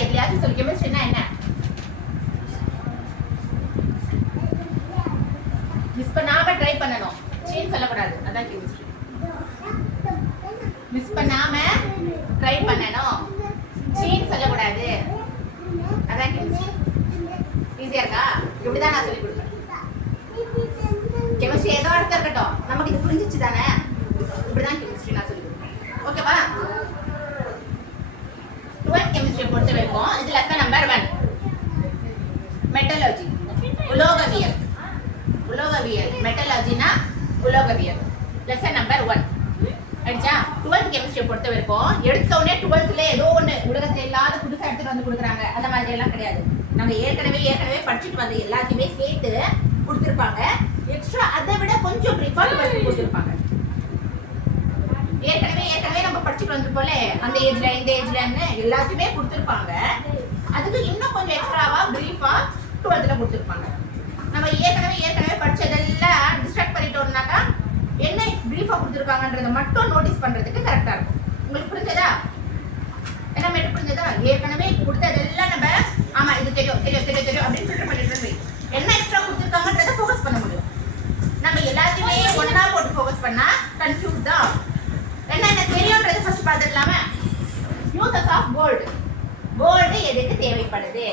எதுலையாச்சும் சொல்லி கெமிஸ்ட்ரினா என்ன மிஸ் பண்ணாம ட்ரை பண்ணணும், சேஞ்ச் சொல்லக்கூடாது. அதான் கெமிஸ்ட்ரி. மிஸ் பண்ணாம ட்ரை பண்ணணும், சேஞ்ச் சொல்லக்கூடாது. அதான் கெமிஸ்ட்ரி. ஈஸியா இருக்கா? இப்படிதான் நான் சொல்லி கொடுப்பேன். கெமிஸ்ட்ரி ஏதோ அடுத்த இருக்கட்டும், நமக்கு இது புரிஞ்சிச்சு தானே? இப்படிதான் கெமிஸ்ட்ரி நான் சொல்லி கொடுப்பேன். ஓகேவா? 12th கெமிஸ்ட்ரி பொறுத்த வரைக்கும் இது லெசன் நம்பர் 1 மெட்டலர்ஜி, உலோகவியல். உலோகவியல் மெட்டலர்ஜினா உலோகவியல் லெசன் நம்பர் 1 அடிச்சா. 12th கெமிஸ்ட்ரி பொறுத்த வரைக்கும் எடுத்த உடனே 12thல ஏதோ ஒன்று உலகத்தில் இல்லாத புதுசாக எடுத்துட்டு வந்து கொடுக்குறாங்க. அந்த மாதிரி எல்லாம் கிடையாது. நம்ம ஏற்கனவே படிச்சுட்டு வந்து எல்லாத்தையுமே சேர்த்து கொடுத்துருப்பாங்க. எக்ஸ்ட்ரா அதை விட கொஞ்சம் பிரீஃபா கொடுத்துருப்பாங்க. ஏற்கனவே நம்ம படிச்சுட்டு வந்துருப்போம்ல, அந்த ஏஜ்ல இந்த ஏஜ்லன்னு எல்லாத்தையுமே கொடுத்துருப்பாங்க. அதுக்கு இன்னும் கொஞ்சம் எக்ஸ்ட்ராவா பிரீஃபா 12thல கொடுத்துருப்பாங்க. நம்ம ஏற்கனவே படிச்சதெல்லாம் டிஸ்ட்ராக்ட் பண்ணிட்டோம்னாக்கா என்ன பிரீஃபா கொடுத்துருக்காங்கன்றதை மட்டும் நோட்டீஸ் பண்றதுக்கு கரெக்டா இருக்கும். உங்களுக்கு புரிஞ்சதா? என்ன மேடம் புரிஞ்சதா? ஏற்கனவே கொடுத்ததெல்லாம் நம்ம ஆமா இது தெரியும் அப்படின்னு ஃபில்டர் பண்ணிட்டு என்ன எக்ஸ்ட்ரா கொடுத்துருக்காங்கன்றதை ஃபோக்கஸ் பண்ண முடியும். நம்ம எல்லாத்தையுமே ஒன்னா போட்டு ஃபோக்கஸ் பண்ணா கன்ஃபியூஸ் தான். என்ன தெரியும்ன்றது ஃபர்ஸ்ட் பார்த்துடலாமா? Uses of gold. கோல்டு எதுக்கு தேவைப்படுது?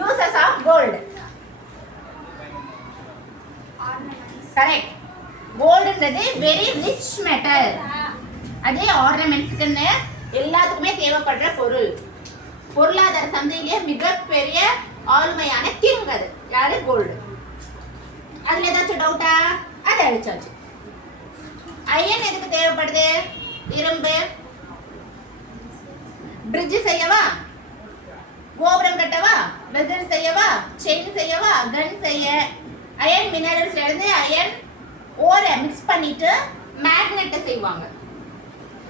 Uses of gold. கரெக்ட். கோல்டுன்றது வெரி ரிச் மெட்டல். அதே ஆர்னமெண்ட்ஸ்க்குன்னு எல்லாத்துக்குமே தேவைப்படுற பொருள். பொருளாதார சந்தையிலேயே மிகப்பெரிய ஆளுமையான கிங் அது யாரு? கோல்டு. அதுல ஏதாச்சும் டவுட்டா? அதை அழிச்சாச்சு. அயன் எதுக்கு தேவைப்படுது? இரும்பு. பிரிட்ஜ் செய்யவா, கோபுரம் கட்டவா, வெசல் செய்யவா, செயின் செய்யவா, கன் செய்ய அயன் மினரல்ஸ்ல இருந்து அயன் ஓரை மிக்ஸ் பண்ணிட்டு மேக்னெட்டை செய்வாங்க.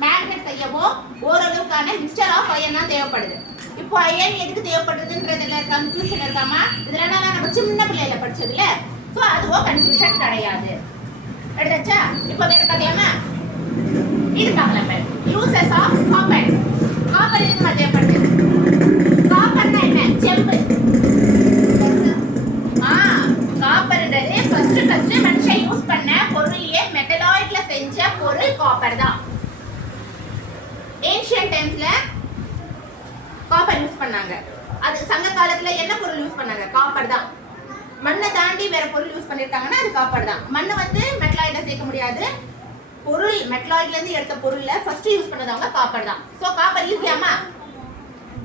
மேக்னெட் செய்யவோ ஓரளவுக்கான மிக்சர் ஆஃப் அயன் தான் தேவைப்படுது. இப்போ அயன் எதுக்கு தேவைப்படுதுன்றதுல கன்ஃபியூஷன் இருக்காமா? இதெல்லாம் நம்ம சின்ன பிள்ளையில படிச்சதுல, ஸோ அதுவோ கன்ஃபியூஷன் கிடையாது. எடுத்தாச்சா? இப்போ வேற பார்க்கலாமா? இது பார்க்கலாமே. Uses of copper. காப்பர் எதுக்கு தேவைப்படுது? காப்பர்னா என்ன? செம்பு. காப்பர்ன்றது ஃபர்ஸ்ட் மனுஷன் யூஸ் பண்ண பொருளையே மெட்டலாய்ட்ல செஞ்ச பொருள் காப்பர் தான். ஏன்ஷியன்ட் டைம்ஸ்ல காப்பர் யூஸ் பண்ணாங்க. அது சங்க காலத்துல என்ன பொருள் யூஸ் பண்ணாங்க? காப்பர் தான். மண்ணை தாண்டி வேற பொருள் யூஸ் பண்ணிருக்காங்கன்னா அது காப்பர் தான். மண்ணை வந்து மெட்டலாய்ட்ல சேர்க்க முடியாது. பொருள் மெட்டலாய்ட்ல இருந்து எடுத்த பொருள்ல ஃபர்ஸ்ட் யூஸ் பண்ணதவங்க காப்பர் தான். சோ காப்பர் ஈஸியாமா?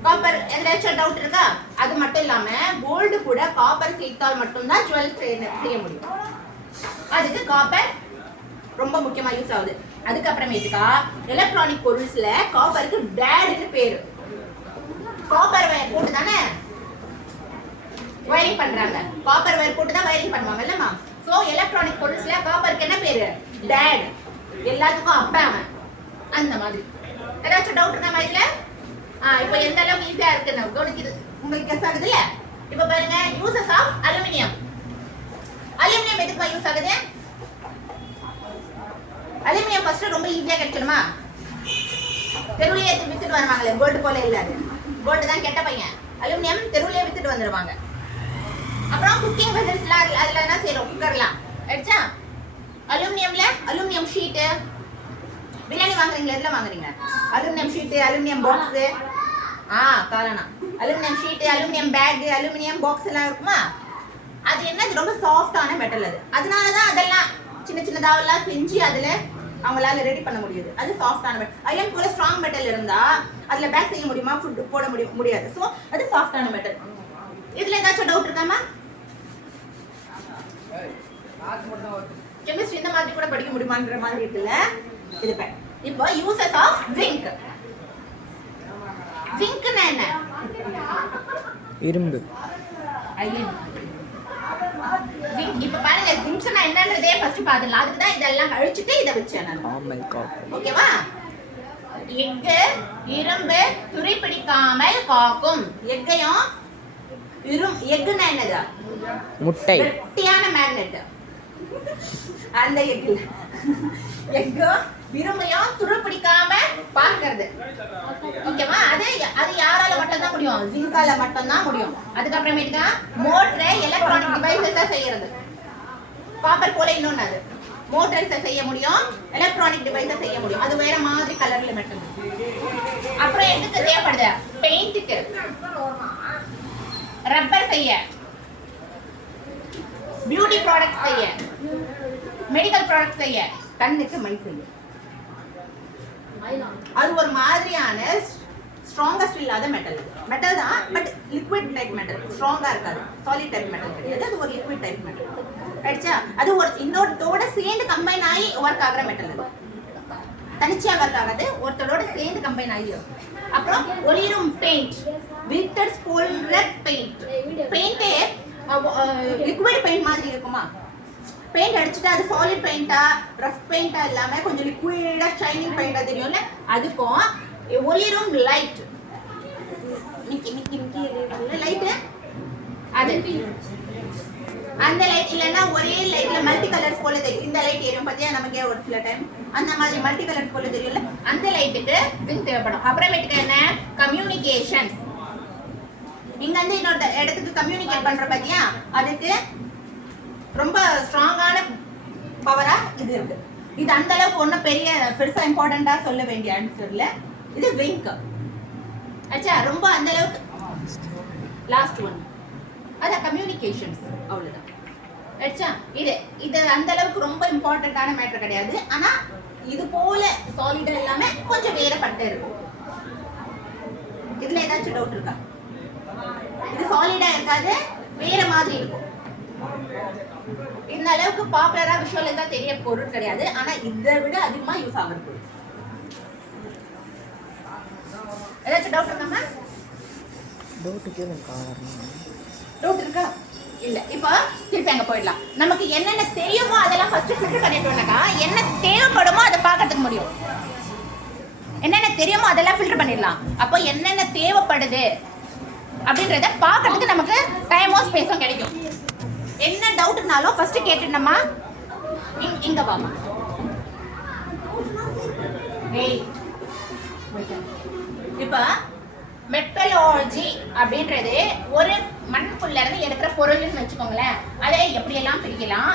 காப்பர் ஏதாச்சும் டவுட் இருக்கா? அது மட்டும் இல்லாம கோல்டு கூட காப்பர் சேர்த்தால் மட்டும்தான் ஜுவல்ஸ் செய்ய முடியும். அதுக்கு காப்பர் ரொம்ப முக்கியமா யூஸ் ஆகுது. அதுக்கப்புறமேட்டுக்கா எலக்ட்ரானிக் பொருள்ஸ்ல காப்பருக்கு டேட்னு பேரு. காப்பர் வயர் போட்டு தானே வயரிங் பண்றாங்க. காப்பர் வயர் போட்டு தான் வயரிங் பண்ணுவாங்க இல்லம்மா? சோ எலக்ட்ரானிக் பொருள்ஸ்ல காப்பருக்கு என்ன பேரு? டேட். எல்லாத்துக்கும் அப்பா அவன். அந்த மாதிரி ஏதாச்சும் டவுட் இருக்கா இதுல? இப்போ எந்த அளவுக்கு ஈஸியா இருக்குன்னு கவனிக்குது உங்களுக்கு கெஸ் ஆகுது இல்ல? இப்போ பாருங்க, யூசஸ் ஆஃப் அலுமினியம். அலுமினியம் எதுக்கு யூஸ் ஆகுது? அலுமினியம் ஃபர்ஸ்ட் ரொம்ப ஈஸியா கிடைச்சிடுமா? தெருவுலயே வித்துட்டு வருவாங்களே, கோல்டு போல இல்லாது. கோல்டு தான் கெட்ட பையன். அலுமினியம் தெருவுலயே வித்துட்டு வந்துருவாங்க. அப்புறம் குக்கிங் வெசல்ஸ்ல அதுல என்ன செய்யறோம்? குக்கர்லாம் ஆயிடுச்சா? அலுமினியம்ல அலுமினியம் ஷீட். பிரியாணி வாங்குறீங்களா? எதுல வாங்குறீங்க? Aluminium sheet, aluminium box. காரணா aluminium sheet, aluminium pack, aluminium box எல்லாம் இருக்குமா? அது என்னது? ரொம்ப சாஃப்டான மெட்டல் அது. அதனாலதான் அதெல்லாம் சின்னதாவெல்லாம் செஞ்சு அதுல அவங்களால ரெடி பண்ண முடியுது. அது சாஃப்டான மெட்டல். அயன் போல ஸ்ட்ராங் மெட்டல் இருந்தா அதுல பேக் செய்ய முடியுமா? ஃபுட் போட முடியாது. சோ அது சாஃப்டான மெட்டல். இதுல ஏதாச்சும் டவுட் இருக்காமா? கெமிஸ்ட்ரி இந்த மாதிரி கூட படிக்க முடியுமான்ற மாதிரி இருக்குல்ல? இது இப்போ யூசஸ் ஆஃப் ஜிங்க். ஜிங்க்னா என்ன? இரும்பு. அயன். ஜிங்க். இப்போ பாருங்க, ஜிங்க்னா என்னன்றதே ஃபர்ஸ்ட் பாத்துடலாம். அதுக்கு தான் இதெல்லாம் கழிச்சிட்டு இத வெச்சேன் நான். Oh my god. ஓகேவா? எஃகு இரும்பு துருப்பிடிக்காமல் காக்கும். எக்கையும் எக்குன்னா என்னது? முட்டை. வெட்டியான மேக்னெட். அந்த எக்கு இரும்பையும் துருப்பிடிக்காம பார்க்கறது. ஓகேவா? அது யாரால மட்டும் தான் முடியும்? ஜிங்கால மட்டும் தான் முடியும். அதுக்கப்புறமேட்டுக்கா மோட்டர் எலக்ட்ரானிக் டிவைசஸா செய்யறது. காப்பர் போல இன்னொன்னு அது மோட்டர்ஸை செய்ய முடியும், எலக்ட்ரானிக் டிவைஸை செய்ய முடியும். அது வேற மாதிரி கலர்ல மெட்டல். அப்புறம் எதுக்கு தேவைப்படுது? பெயிண்ட்டுக்கு, ரப்பர் செய்ய, பியூட்டி ப்ராடக்ட் செய்ய, மெடிக்கல் ப்ராடக்ட் செய்ய, கண்ணுக்கு மை செய்ய. அது ஒரு மாதிரியான ஸ்ட்ராங்கஸ்ட் இல்லாத மெட்டல் தான், பட் லிக்விட் டைப் மெட்டல். ஸ்ட்ராங்கா இருக்காது, சாலிட் டைப் மெட்டல் கிடையாது. அது ஒரு லிக்விட் டைப் மெட்டல். ரைட்டா? அது ஒரு இன்னொருத்தோட சேர்ந்து கம்பைன் ஆகி ஒர்க் ஆகிற மெட்டல். அது தனிச்சா ஒர்க் ஆகாது, ஒருத்தரோட சேர்ந்து கம்பைன் ஆகி. அப்புறம் ஒளிரும் பெயிண்ட், விட்டர்ஸ் போல்ற பெயிண்ட். பெயிண்டே லிக்விட் பெயிண்ட் மாதிரி இருக்குமா? பெயிண்ட் அடிச்சுட்டு அது சாலிட் பெயிண்டா ரஃப் பெயிண்டா இல்லாம கொஞ்சம் லிக்விடா ஷைனிங் பெயிண்டா தெரியும்ல, அதுக்கும் ஒளிரும் லைட் லைட் அது அந்த லைட் இல்லைன்னா ஒரே லைட்ல மல்டி கலர்ஸ் போல தெரியும். இந்த லைட் எரியும் பார்த்தியா நமக்கே ஒரு சில டைம், அந்த மாதிரி மல்டி கலர்ஸ் போல தெரியும்ல, அந்த லைட்டுக்கு ஜிங்க் தேவைப்படும். அப்புறமேட்டுக்கு என்ன? கம்யூனிகேஷன். இங்க வந்து இன்னொரு இடத்துக்கு கம்யூனிகேட் பண்ற பார்த்தியா, அதுக்கு ரொம்ப ஸ்ட்ராங்கான பவரா இது இருக்கு. இது அந்த அளவுக்கு ஒன்றும் பெருசா இம்பார்ட்டண்டா சொல்ல வேண்டிய ஆன்சர் இல்ல. இது ஜிங்க். ஆச்சா? ரொம்ப அந்த அளவுக்கு லாஸ்ட் ஒன் அதான் கம்யூனிகேஷன்ஸ். அவ்வளவுதான். ஆச்சா? இது அந்த அளவுக்கு ரொம்ப இம்பார்ட்டண்டான மேட்டர் கிடையாது. ஆனா இது போல சாலிடா இல்லாம கொஞ்சம் வேறுபட்டு இருக்கும். இதுல ஏதாச்சும் டவுட் இருக்கா? இது சாலிடா இருக்காது, வேற மாதிரி இருக்கும். இந்த அளவுக்கு பாப்புலரா விஷுவலைஸா தெரிய பொருள் கிடையாது. ஆனா இதை விட அதிகமா யூஸ் ஆகுற பொருள். ஏதாச்சும் டவுட் இருக்கா? டவுட் இருக்கா? இல்ல. இப்போ திருப்பி அங்க போயிடலாம். நமக்கு என்னென்ன தெரியுமோ அதெல்லாம் ஃபர்ஸ்ட் ஃபில்டர் பண்ணிட்டோம்னாக்கா என்ன தேவைப்படுமோ அதை பார்க்கறதுக்கு முடியும். என்னென்ன தெரியுமோ அதெல்லாம் ஃபில்டர் பண்ணிடலாம். அப்போ என்னென்ன தேவைப்படுது அப்படின்றத பார்க்கறதுக்கு நமக்கு டைமோ ஸ்பேஸும் கிடைக்கும். என்ன டவுட்னாலும் ஃபர்ஸ்ட் கேட்டுடணுமா? இங்க வாமா. இப்ப மெட்டலாஜி அப்படின்றது ஒரு மண்ணுக்குள்ள இருந்து எடுக்கிற பொருள்னு வச்சுக்கோங்களேன். அதை எப்படி எல்லாம் பிரிக்கலாம்,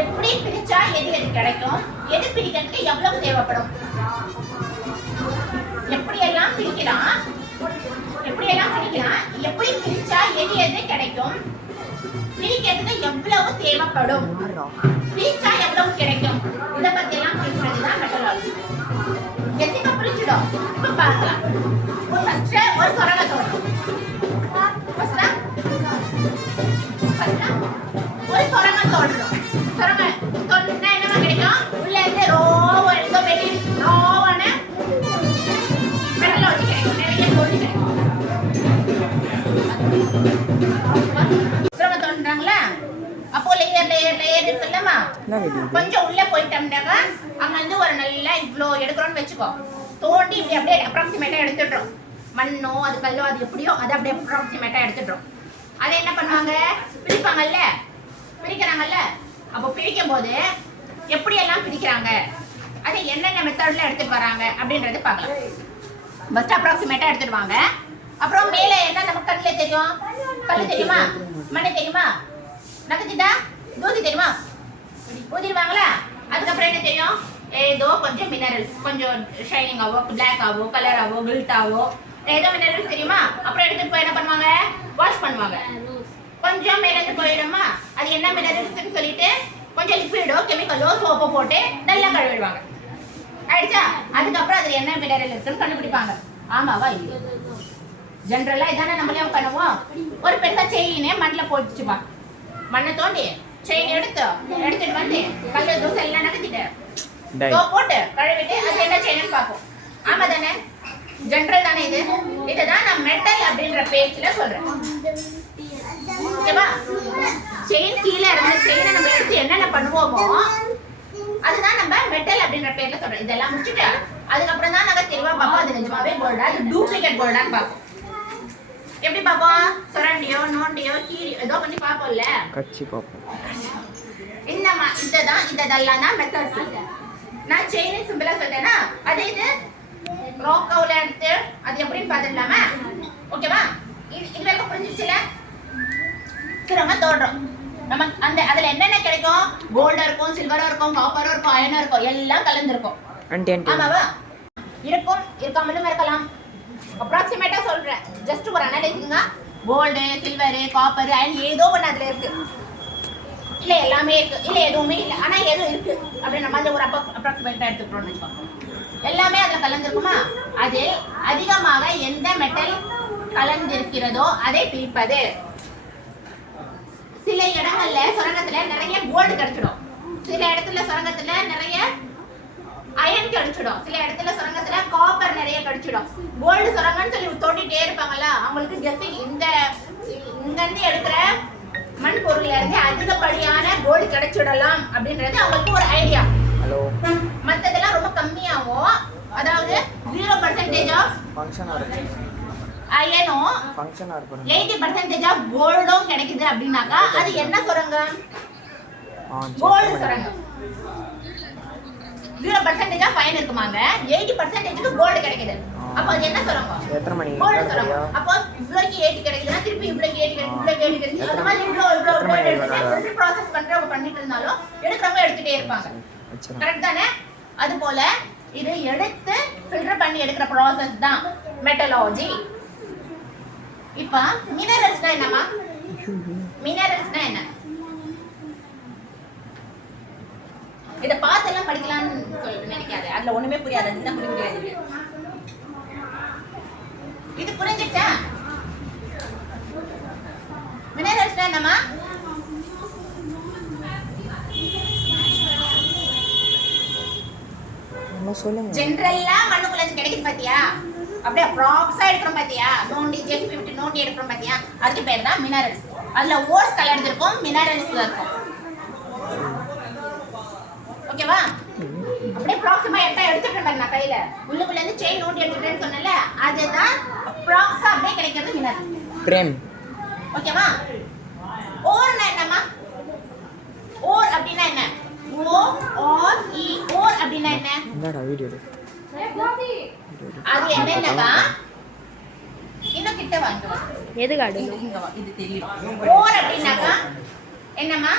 எப்படி பிரிச்சா எது எது கிடைக்கும், எது பிரிக்கிறதுக்கு எவ்வளவு தேவைப்படும், எப்படி எல்லாம் பிரிக்கலாம், எப்படி பிரிச்சா எது எது கிடைக்கும், பிரிக்கிறதுக்கு எவ்வளவு தேவைப்படும், பிரிச்சா எவ்வளவு கிடைக்கும், இதை பத்தி எல்லாம் பேசுறதுதான் மெட்டலாஜி. எதுக்கு பிரிச்சிடும் இப்ப பார்க்கலாம். ஒரு சொரங்க தோணும். ஒரு சொரங்க தோன்றோம். சொரங்க தோணுனா என்ன கிடைக்கும்? உள்ள இருந்து ரோவா இருந்தோ வெளியே ரோவான மெட்டலாஜி கிடைக்கும். நிறைய பொருள் கிடைக்கும். சொரங்க தோன்றாங்களா? அப்போ லேயர் இருக்குல்லமா, கொஞ்சம் உள்ள போயிட்டோம்னாக்கா அங்க வந்து ஒரு நல்லா இவ்வளோ எடுக்கிறோம்னு வச்சுக்கோ. தோண்டி இப்படி அப்படியே அப்ராக்சிமேட்டா எடுத்துடுறோம். மண்ணோ அது கல்லோ அது எப்படியோ அதை அப்படியே அப்ராக்சிமேட்டா எடுத்துடுறோம். அதை என்ன பண்ணுவாங்க? பிரிப்பாங்கல்ல, பிரிக்கிறாங்கல்ல. அப்போ பிரிக்கும் போது எப்படியெல்லாம் பிரிக்கிறாங்க, அதை என்னென்ன மெத்தட்ல எடுத்துட்டு வராங்க அப்படின்றது பார்க்கலாம். ஃபர்ஸ்ட் அப்ராக்சிமேட்டா எடுத்துடுவாங்க. அப்புறம் மேல என்ன நமக்கு கண்ணில் தெரியும்? கல் தெரியுமா, மண்ணு தெரியுமா, நகத்திட்டா தூசி தெரியுமா, ஊதிடுவாங்களா. அதுக்கப்புறம் என்ன தெரியும்? ஏதோ கொஞ்சம் மினரல்ஸ், கொஞ்சம் ஷைனிங் ஆவோ, பிளாக் ஆவோ, கலர் ஆவோ, கில்ட் ஆவோ, ஏதோ மினரல்ஸ் தெரியுமா. அப்புறம் எடுத்துட்டு போய் என்ன பண்ணுவாங்க? வாஷ் பண்ணுவாங்க. கொஞ்சம் மேலேருந்து போயிடுமா, அது என்ன மினரல்ஸ்ன்னு சொல்லிட்டு கொஞ்சம் லிக்விடோ கெமிக்கலோ சோப்போ போட்டு நல்லா கழுவிடுவாங்க. ஆயிடுச்சா? அதுக்கப்புறம் அது என்ன மினரல் இருக்குன்னு கண்டுபிடிப்பாங்க. ஆமாவா இல்லையா? ஜென்ரலா இதானே நம்மளே பண்ணுவோம். ஒரு பெருசா செயினே மண்ணில் போட்டுச்சுப்பா, மண்ணை தோண்டி செயின் எடுத்துட்டு வந்து கல்லு தூசை எல்லாம் நகர்த்திட்டு போட்டு கழுவிட்டு அது என்ன செயின்னு பார்ப்போம். ஆமா தானே? ஜென்ரல் தானே இது. இதுதான் நான் மெட்டல் அப்படின்ற பேஜ்ல சொல்றேன். ஓகேவா? செயின் கீழே இருந்த செயினை நம்ம எடுத்து என்னென்ன பண்ணுவோமோ அதுதான் நம்ம மெட்டல் அப்படின்ற பேர்ல சொல்றோம். இதெல்லாம் முடிச்சுட்டு அதுக்கப்புறம் தான் நாங்க தெளிவா பார்ப்போம் அது நிஜமாவே கோல்டா, அது டூப்ளிகேட் கோல்டான்னு பார்ப்போம். எப்படி பார்ப்போம்? சுரண்டியோ நோண்டியோ கீரி ஏதோ பண்ணி பார்ப்போம்ல. கட்சி பார்ப்போம். இதெல்லாம் தான் மெத்தட்ஸ். நான் செயின் சிம்பிளா சொல்லிட்டேனா, அதே இது ராக்கவுல எடுத்து அது எப்படின்னு பார்த்துடலாமா? ஓகேவா? இது வரைக்கும் புரிஞ்சிச்சுல? திரும்ப தோடுறோம். நம்ம அந்த அதுல என்னென்ன கிடைக்கும்? கோல்டா இருக்கும், சில்வரா இருக்கும், காப்பரா இருக்கும், அயனா இருக்கும், எல்லாம் கலந்துருக்கும். ஆமாவா? இருக்கும், இருக்காமலும் இருக்கலாம். அப்ராக்சிமேட்டா சொல்றேன், ஜஸ்ட் ஒரு அனலைசிங்கா. கோல்டு, சில்வர், காப்பர், அயன் ஏதோ ஒன்று அதுல இருக்கு. இல்ல எல்லாமே இருக்கு, இல்ல எதுவுமே இல்லை, ஆனா எதுவும் இருக்கு அப்படின்னு நம்ம அந்த ஒரு அப்ராக்சிமேட்டா எடுத்துக்கிறோம்னு வச்சுக்கோங்க. எல்லாமே அதுல கலந்துருக்குமா? அது அதிகமாக எந்த மெட்டல் கலந்திருக்கிறதோ அதை பிரிப்பது. சில இடங்கள்ல சுரங்கத்துல நிறைய கோல்டு கிடைச்சிடும், சில இடத்துல சுரங்கத்துல நிறைய அயன் கிடைச்சிடும், சில இடத்துல சுரங்கத்துல காப்பர் நிறைய கிடைச்சிடும். கோல்டு சுரங்கம்னு சொல்லி தோண்டிட்டே இருப்பாங்கல்ல, அவங்களுக்கு கெஸ்ஸிங் இந்த இங்க இருந்து எடுக்கிற மண் பொருள்ல இருந்து அதிகப்படியான கோல்டு கிடைச்சிடலாம் அப்படின்றது அவங்களுக்கு ஒரு ஐடியா. ஹலோ. மத்ததெல்லாம் ரொம்ப கம்மியாகும், அதாவது 0% ஆஃப் ஃபங்க்ஷன் அயனும் 80% ஆஃப் கோல்டும் கிடைக்குது அப்படின்னாக்கா அது என்ன சுரங்கம்? கோல்டு சுரங்கம். 0% ஆஃப் அயன் இருக்குமாங்க, 80% கோல்டு கிடைக்குது. அப்போ அது என்ன சுரங்கம்? கோல்டு சுரங்கம். அப்போ இவ்வளோக்கு 80 கிடைக்குதுன்னா திருப்பி இவ்வளோக்கு 80 கிடைக்குது, இவ்வளோக்கு 80 கிடைக்குது, அந்த மாதிரி இவ்வளோ எடுத்து ப்ராசஸ் பண்றவங்க பண்ணிட்டு இருந்தாலும் எடுக்கிறவங்க எடுத்துட்டே இருப்பாங்க. கரெக்ட் தானே? அது போல இது எடுத்து ஃபில்டர் பண்ணி எடுக்கிற ப்ராசஸ் தான் மெட்டலாஜி. இப்போ மினரல்ஸ்னா என்னமா? மினரல்ஸ்னா என்ன? இத பார்த்து எல்லாம் படிக்கலாம்னு சொல்ல நினைக்காது, அதுல ஒண்ணுமே புரியாது, அதுதான் புரிய முடியாது. இது புரிஞ்சிச்சா? மினரல்ஸ்னா என்னமா? ஜெனரலா மண்ணுக்குள்ள இருந்து கிடைக்குது பாத்தியா, அப்படியே அப்ராக்ஸா எடுக்கிறோம் பாத்தியா, நோண்டி ஜெசிபி விட்டு நோண்டி எடுக்கிறோம் பாத்தியா, அதுக்கு பேர் தான் மினரல்ஸ். அதுல ஓர்ஸ் கலந்துருக்கும், மினரல்ஸ் இருக்கும். ஓகேவா? அப்படியே அப்ராக்ஸிமா எடுத்துட்டேன் நான் கையில, உள்ளுக்குள்ள இருந்து செயின் நோண்டி எடுத்துட்டேன்னு சொன்னல, அதுதான் அப்ராக்ஸா அப்படியே கிடைக்கிறது மினரல் பிரேம். ஓகேவா? ஓர்னா என்னமா? ஓர் அப்படினா என்ன? O R E. ஓர் அப்படினா என்ன? என்னடா வீடியோ அது என்னன்னா இன்னும் கிட்ட வாங்க. எது காடு? இங்க வா, இது தெரியும். ஓர் அப்படினாக்கா என்னமா?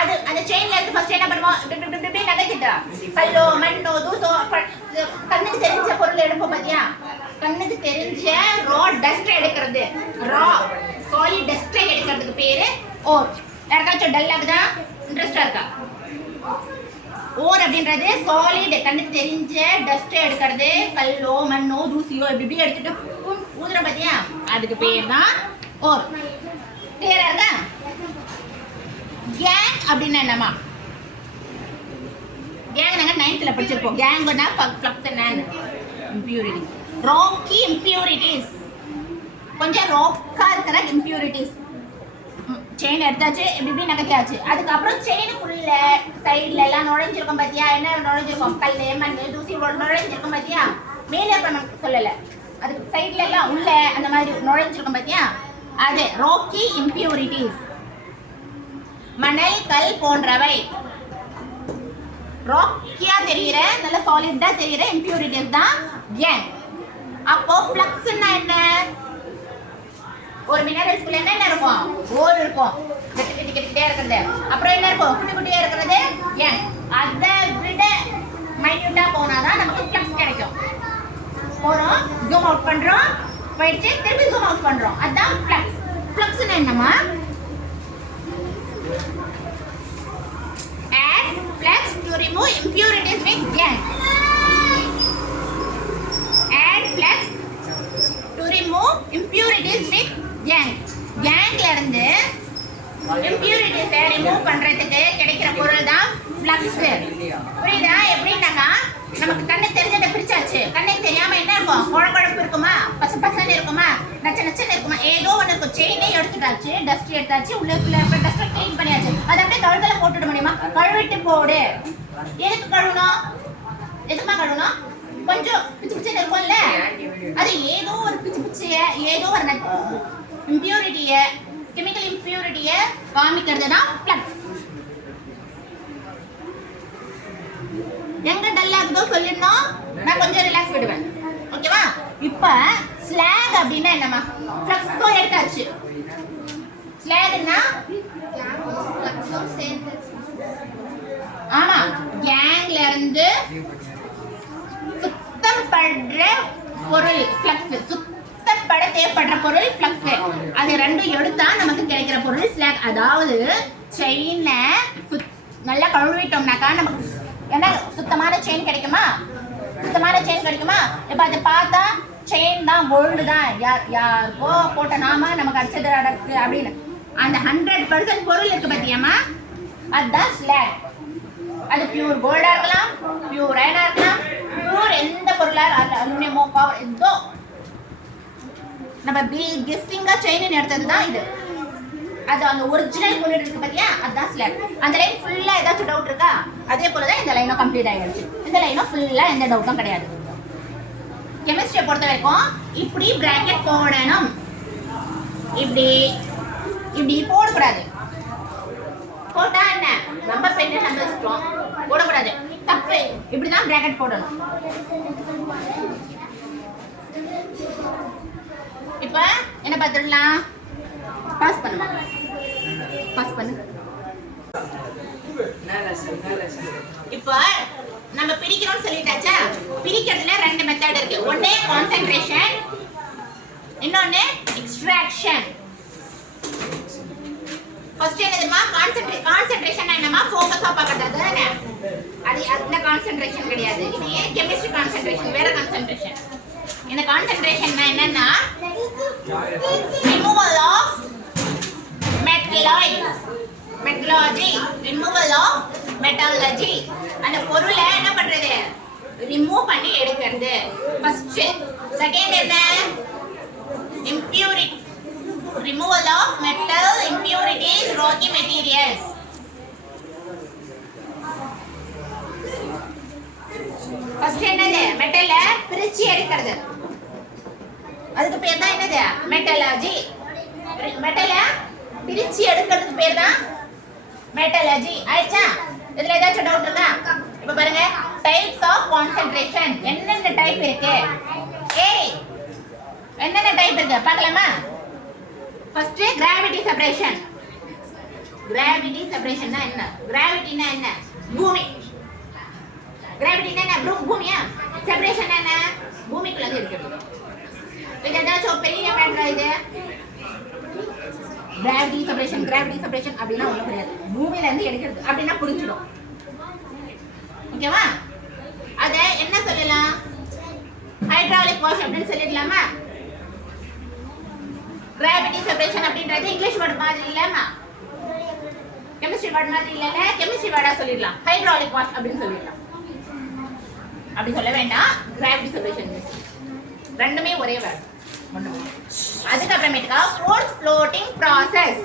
அது அந்த செயின்ல இருந்து ஃபர்ஸ்ட் என்ன பண்ணுவோம்? இப்படி நகைச்சிட்டா கல்லோ மண்ணோ தூசோ கண்ணுக்கு தெரிஞ்ச பொருள் எடுப்போம் பாத்தியா, கண்ணுக்கு தெரிஞ்ச ரா டஸ்ட் எடுக்கிறது, ரா சாலிட் டஸ்ட் எடுக்கிறதுக்கு பேரு ஓர். யாருக்காச்சும் டல் ஆகுதா? இன்ட்ரெஸ்டா இருக்கா? ஓர் அப்படின்றது சாலிட் கண்ணுக்கு தெரிஞ்ச டஸ்ட் எடுக்கிறது, கல்லோ மண்ணோ தூசியோ இப்படி எடுத்துட்டு ஊதுற பாத்தியா, அதுக்கு பேர் தான் ஓர். கிளியரா இருக்கா? கேங் அப்படின்னா என்னமா? கேங் நாங்க 9th படிச்சிருப்போம். கேங்னா flux and impurities, rocky impurities, கொஞ்சம் ராக்கா இருக்கிற இம்பியூரிட்டிஸ். செயின் எடுத்தாச்சு, இப்படி நகர்த்தியாச்சு. அதுக்கப்புறம் செயினுக்குள்ள சைட்ல எல்லாம் நுழைஞ்சிருக்கும் பாத்தியா, என்ன நுழைஞ்சிருக்கும்? கல் மண் தூசி நுழைஞ்சிருக்கும் பாத்தியா, மேலே சொல்லல, அதுக்கு சைட்ல எல்லாம் உள்ள அந்த மாதிரி நுழைஞ்சிருக்கும் பாத்தியா, அது ராக்கி இம்பியூரிட்டிஸ். மணல் கல் போன்றவை ராக்கியா தெரியுற, நல்ல சாலிடா தெரியுற இம்பியூரிட்டிஸ் தான் கேங். அப்போ ஃப்ளக்ஸ்னா என்ன? ஒரு மினரல்ஸ்க்குள்ள என்ன இருக்கும்? ஓர் இருக்கும், கெட்டிக்கிட்டே இருக்கிறது. அப்புறம் என்ன இருக்கும்? குட்டி குட்டியா இருக்கிறது கேங். அதை விட மைன்யூட்டா போனாதான் நமக்கு ஃப்ளக்ஸ் கிடைக்கும். போறோம், ஜூம் அவுட் பண்றோம், போயிடுச்சு, திருப்பி ஜூம் அவுட் பண்றோம், அதான் ஃப்ளக்ஸ். ஃப்ளக்ஸ்னா என்னமா? Add flux to remove impurities with gang. Add flux to remove impurities with gang. Gangல இருந்து impurities ரிமூவ் பண்றதுக்கு கிடைக்கிற பொருள் தான் flux. புரியுதா? எப்படின்னாக்கா நமக்கு கண்ணு தெரிஞ்சதை பிரிச்சாச்சு, கண்ணுக்கு தெரியாம என்ன இருக்கும்? குழப்பம் இருக்குமா, பசு பசன்னு இருக்குமா, நச்சு நச்சுன்னு இருக்குமா, ஏதோ ஒன்று இருக்கும். செயினே எடுத்துட்டாச்சு, டஸ்ட் எடுத்தாச்சு, உள்ள டஸ்ட்டை க்ளீன் பண்ணியாச்சு, அதை அப்படியே கழுத்துல போட்டுட முடியுமா? கழுவிட்டு போடு. எதுக்கு கழுவணும்? எதுக்குமா கழுவணும்? கொஞ்சம் பிச்சு பிச்சு இருக்கும்ல, அது ஏதோ ஒரு பிச்சு பிச்சிய, ஏதோ ஒரு இம்பியூரிட்டிய, கெமிக்கல் இம்பியூரிட்டிய காமிக்கிறது தான் ஃப்ளக்ஸ். எங்க டல் ஆகுதோ சொல்லிடணும், நான் கொஞ்சம் ரிலாக்ஸ் விடுவேன். ஓகேவா? இப்ப ஸ்லாக் அப்படின்னா என்னமா? ஃப்ளக்ஸும் எடுத்தாச்சு. ஸ்லாக்னா ஆமா, கேங்ல இருந்து சுத்தம் படுற பொருள் ஃப்ளக்ஸ். சுத்தப்பட தேவைப்படுற பொருள் ஃப்ளக்ஸ். அது ரெண்டும் எடுத்தா நமக்கு கிடைக்கிற பொருள் ஸ்லாக். அதாவது செயின்ல நல்லா கழுவிட்டோம்னாக்கா நமக்கு ஏன்னா சுத்தமான செயின் கிடைக்குமா? சுத்தமான செயின் கிடைக்குமா? இப்போ அதை பார்த்தா செயின் தான், கோல்டு தான், யாருக்கோ போட்ட நாம நமக்கு அடிச்சது அடக்கு அப்படின்னு அந்த 100% பொருள் இருக்கு பார்த்தியாமா, அதுதான் ஸ்லாக். அது பியூர் கோல்டா இருக்கலாம், பியூர் அயனா இருக்கலாம், பியூர் எந்த பொருளா அலுமினியமோ பவர் எதோ நம்ம கெஸ்ஸிங்கா செயின் எடுத்தது தான் இது. அது அந்த ஒரிஜினல் பொருள் இருக்கு பார்த்தியா, அதுதான் ஸ்லாக். அந்த லைன் ஃபுல்லா ஏதாச்சும் டவுட் இருக்கா? அதே போல தான் இந்த லைனும் கம்ப்ளீட் ஆகிடுச்சு. இந்த லைனும் ஃபுல்லா எந்த டவுட்டும் கிடையாது. கெமிஸ்ட்ரியை பொறுத்த வரைக்கும் இப்படி பிராக்கெட் போடணும், இப்படி இப்படி போடக்கூடாது. போட்டா என்ன, நம்ம பெண்ணை நம்ம இஷ்டம், போடக்கூடாது, தப்பு. இப்படிதான் பிராக்கெட் போடணும். இப்ப என்ன பார்த்துடலாம்? பாஸ் பண்ணுமா? பாஸ் பண்ணு. இப்ப நம்ம பிரிக்கிறோம்னு சொல்லிட்டாச்சா? பிரிக்கிறதுல ரெண்டு மெத்தட் இருக்கு. ஒண்ணு கான்சென்ட்ரேஷன், இன்னொன்னு எக்ஸ்ட்ராக்ஷன். ஃபர்ஸ்ட் என்னதுமா? கான்சென்ட்ரேஷன் என்னமா? ஃபோக்கஸா பார்க்கறது தானே. அது அந்த கான்சென்ட்ரேஷன் கிடையாது. இது ஏன் கெமிஸ்ட்ரி கான்சென்ட்ரேஷன் வேற கான்சென்ட்ரேஷன். இந்த கான்சென்ட்ரேஷன் என்னன்னா removal of metallurgy, removal of metallurgy. அந்த பொருளை என்ன பண்றது? ரிமூவ் பண்ணி எடுக்கிறது ஃபர்ஸ்ட். செகண்ட் என்ன? impurity, removal of metal impurities, rocky materials. First என்னது? மெட்டலை பிரிச்சு எடுக்கிறது. அதுக்கு பேர் தான் என்னது? மெட்டலர்ஜி. மெட்டலை பிரிச்சு எடுக்கிறதுக்கு பேர் தான் மெட்டலர்ஜி. ஆயிடுச்சா? இதுல ஏதாச்சும் டவுட் இருக்கா? இப்ப பாருங்க, டைப்ஸ் ஆஃப் கான்சென்ட்ரேஷன் என்னென்ன டைப் இருக்கு? என்னென்ன டைப் இருக்கு பார்க்கலாமா? First gravity separation. கிராவிட்டி செப்பரேஷன்னா என்ன? கிராவிட்டினா என்ன? பூமி. கிராவிட்டினா என்ன? பூமியா? செப்பரேஷன் என்ன? பூமிக்குள்ள இருந்து எடுக்கிறது. இது ஏதாச்சும் பெரிய மேட்டரா இது? கிராவிட்டி செப்பரேஷன் அப்படின்னா ஒண்ணும் கிடையாது. பூமியில இருந்து எடுக்கிறது அப்படின்னா புரிஞ்சிடும். ஓகேவா? அத என்ன சொல்லலாம்? ஹைட்ராலிக் வாஷ் அப்படின்னு சொல்லிடலாமா? கிராவிட்டி செப்பரேஷன் அப்படின்றது இங்கிலீஷ் வேர்ட் மாதிரி இல்லமா, கெமிஸ்ட்ரி வேர்ட் மாதிரி இல்லல, கெமிஸ்ட்ரி வேர்டா சொல்லிடலாம். ஹைட்ராலிக் வாஷ் அப்படின்னு சொல்லிடலாம். அப்படி சொல்ல வேண்டாம். கிராவிட்டி செப்பரேஷன் ரெண்டுமே ஒரே வேர்ட். அதுக்கு அப்புறமேட்டுக்கா froth floating process.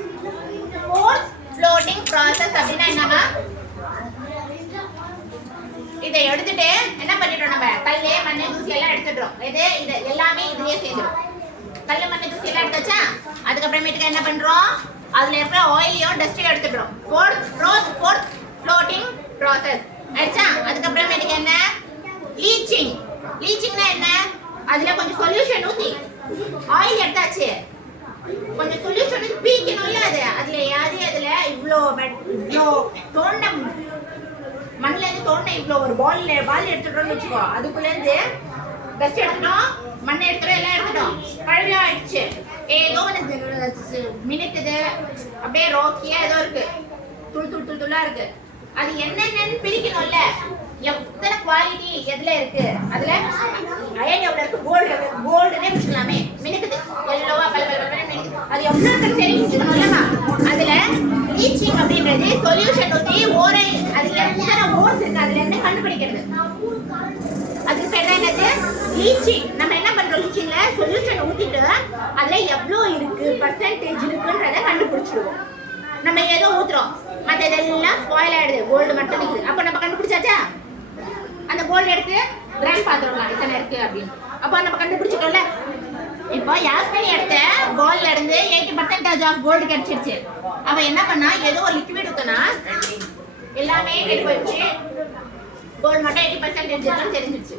Froth floating process அப்படின்னா என்னன்னா, இதை எடுத்துட்டு என்ன பண்ணிட்டோம்? நம்ம கல்லு மண்ணு தூசி எல்லாம் எடுத்துடுறோம். இது எல்லாமே இதுலயே சேர்ந்துடும். கல்லு மண்ணு தூசி எல்லாம் எடுத்தாச்சா? அதுக்கப்புறமேட்டுக்கு என்ன பண்றோம்? அதுல இருக்கிற ஆயிலையும் டஸ்ட்டையும் எடுத்துடுறோம். ஃபோர்ஸ் ஃப்ளோட்டிங் ப்ராசஸ் ஆயிடுச்சா? அதுக்கப்புறமேட்டுக்கு என்ன? லீச்சிங். லீச்சிங்னா என்ன? அதுல கொஞ்சம் சொல்யூஷன் ஊத்தி ஆயில் எடுத்தாச்சு, கொஞ்சம் சொல்யூஷன் ஊத்தி பீக்கணும்ல. அதுல இவ்வளோ தோண்ட மண்ணில இருந்து தோண்ட இவ்வளோ ஒரு பால் எடுத்துட்டோம்னு வச்சுக்கோ. அதுக்குள்ள இருந்து டஸ்ட் எடுத்துட்டோம், மண்ணை எடுத்துட்டோம், எல்லாம் எடுத்துட்டோம். கழுவியா ஆயிடுச்சு. ஏதோ மினுக்குது, அப்படியே ரோக்கியா ஏதோ இருக்கு, துள்ளா இருக்கு. அது என்னென்னு பிரிக்கணும்ல. எத்தனை குவாலிட்டி எதுல இருக்கு? அதுல அயன் எவ்வளவு இருக்கு, கோல்டுனே வச்சுக்கலாமே. மினுக்குது, எல்லோவா மினுக்குது. அது எவ்வளவு இருக்குன்னு தெரிஞ்சுக்கணும்லமா. அதுல லீச்சிங் அப்படின்றது சொல்யூஷன் ஊத்தி ஓரை, அதுல எத்தனை ஓர்ஸ் இருக்கு அதுல இருந்து கண்டுபிடிக்கிறது. அதுக்கு பேர் தான் என்னது? லீச்சிங். நம்ம என்ன பண்றோம்? லீச்சிங்ல சொல்யூஷன் ஊத்திட்டு அதுல எவ்வளவு இருக்கு, பர்சன்டேஜ் இருக்குன்றத கண்டுபிடிச்சிடுவோம். நம்ம ஏதோ ஊத்துறோம், மற்ற இதெல்லாம் ஸ்பாயில் ஆயிடுது, கோல்டு மட்டும் நிக்குது. அப்ப நம்ம கண்டுபிடிச்சாச்சா? அந்த கோல்டு எடுத்து கிராம் பார்த்துடலாம் எத்தனை இருக்கு அப்படின்னு. அப்போ நம்ம கண்டுபிடிச்சிட்டோம்ல. இப்போ யாஸ்மின் எடுத்த கோல்ட்ல இருந்து 80% ஆஃப் கோல்டு கிடைச்சிருச்சு. அவ என்ன பண்ணா, ஏதோ ஒரு லிக்விட் ஊத்துனா எல்லாமே கெட்டு போயிடுச்சு. கோல்டு மட்டும் 80% இருக்குன்னு தெரிஞ்சிருச்சு.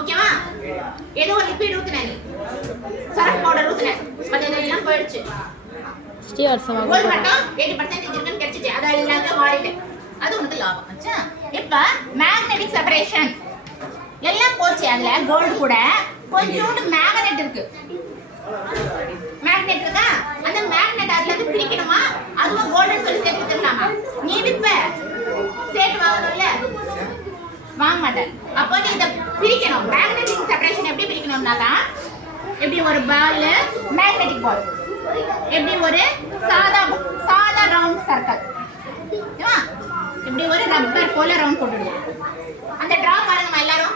ஓகேவா? ஏதோ ஒரு லிக்விட் ஊத்துன, நீ சரக்கு பவுடர் ஊத்துன, அதெல்லாம் போயிடுச்சு. கோல்டு மட்டும் 80% இருக்குன்னு கிடைச்சிச்சு. அது எல்லாமே மாறிட்டு அது உனக்கு லாபம் ஆச்சா. இப்ப மேக்னெட்டிக் செப்பரேஷன் எல்லாம் போச்சு. அதுல கோல்டு கூட கொஞ்சோண்டு மேக்னெட் இருக்கு. மேக்னெட் இருக்கா, அந்த மேக்னெட் அதுல இருந்து பிரிக்கணுமா, அதுவும் கோல்டன் சொல்லி சேர்த்து தரலாமா? நீ விப்ப சேர்த்து வாங்கணும்ல, வாங்க மாட்டேன். அப்போ நீ இதை பிரிக்கணும். மேக்னெட்டிக் செப்பரேஷன் எப்படி பிரிக்கணும்னாக்கா, எப்படி ஒரு பால் மேக்னெட்டிக் பால், எப்படி ஒரு சாதா ரவுண்ட் சர்க்கிள், இப்படி ஒரு ரப்பர் போல ரவுண்ட் போட்டுடுவோம். அந்த டிரா பாருங்கம்மா எல்லாரும்.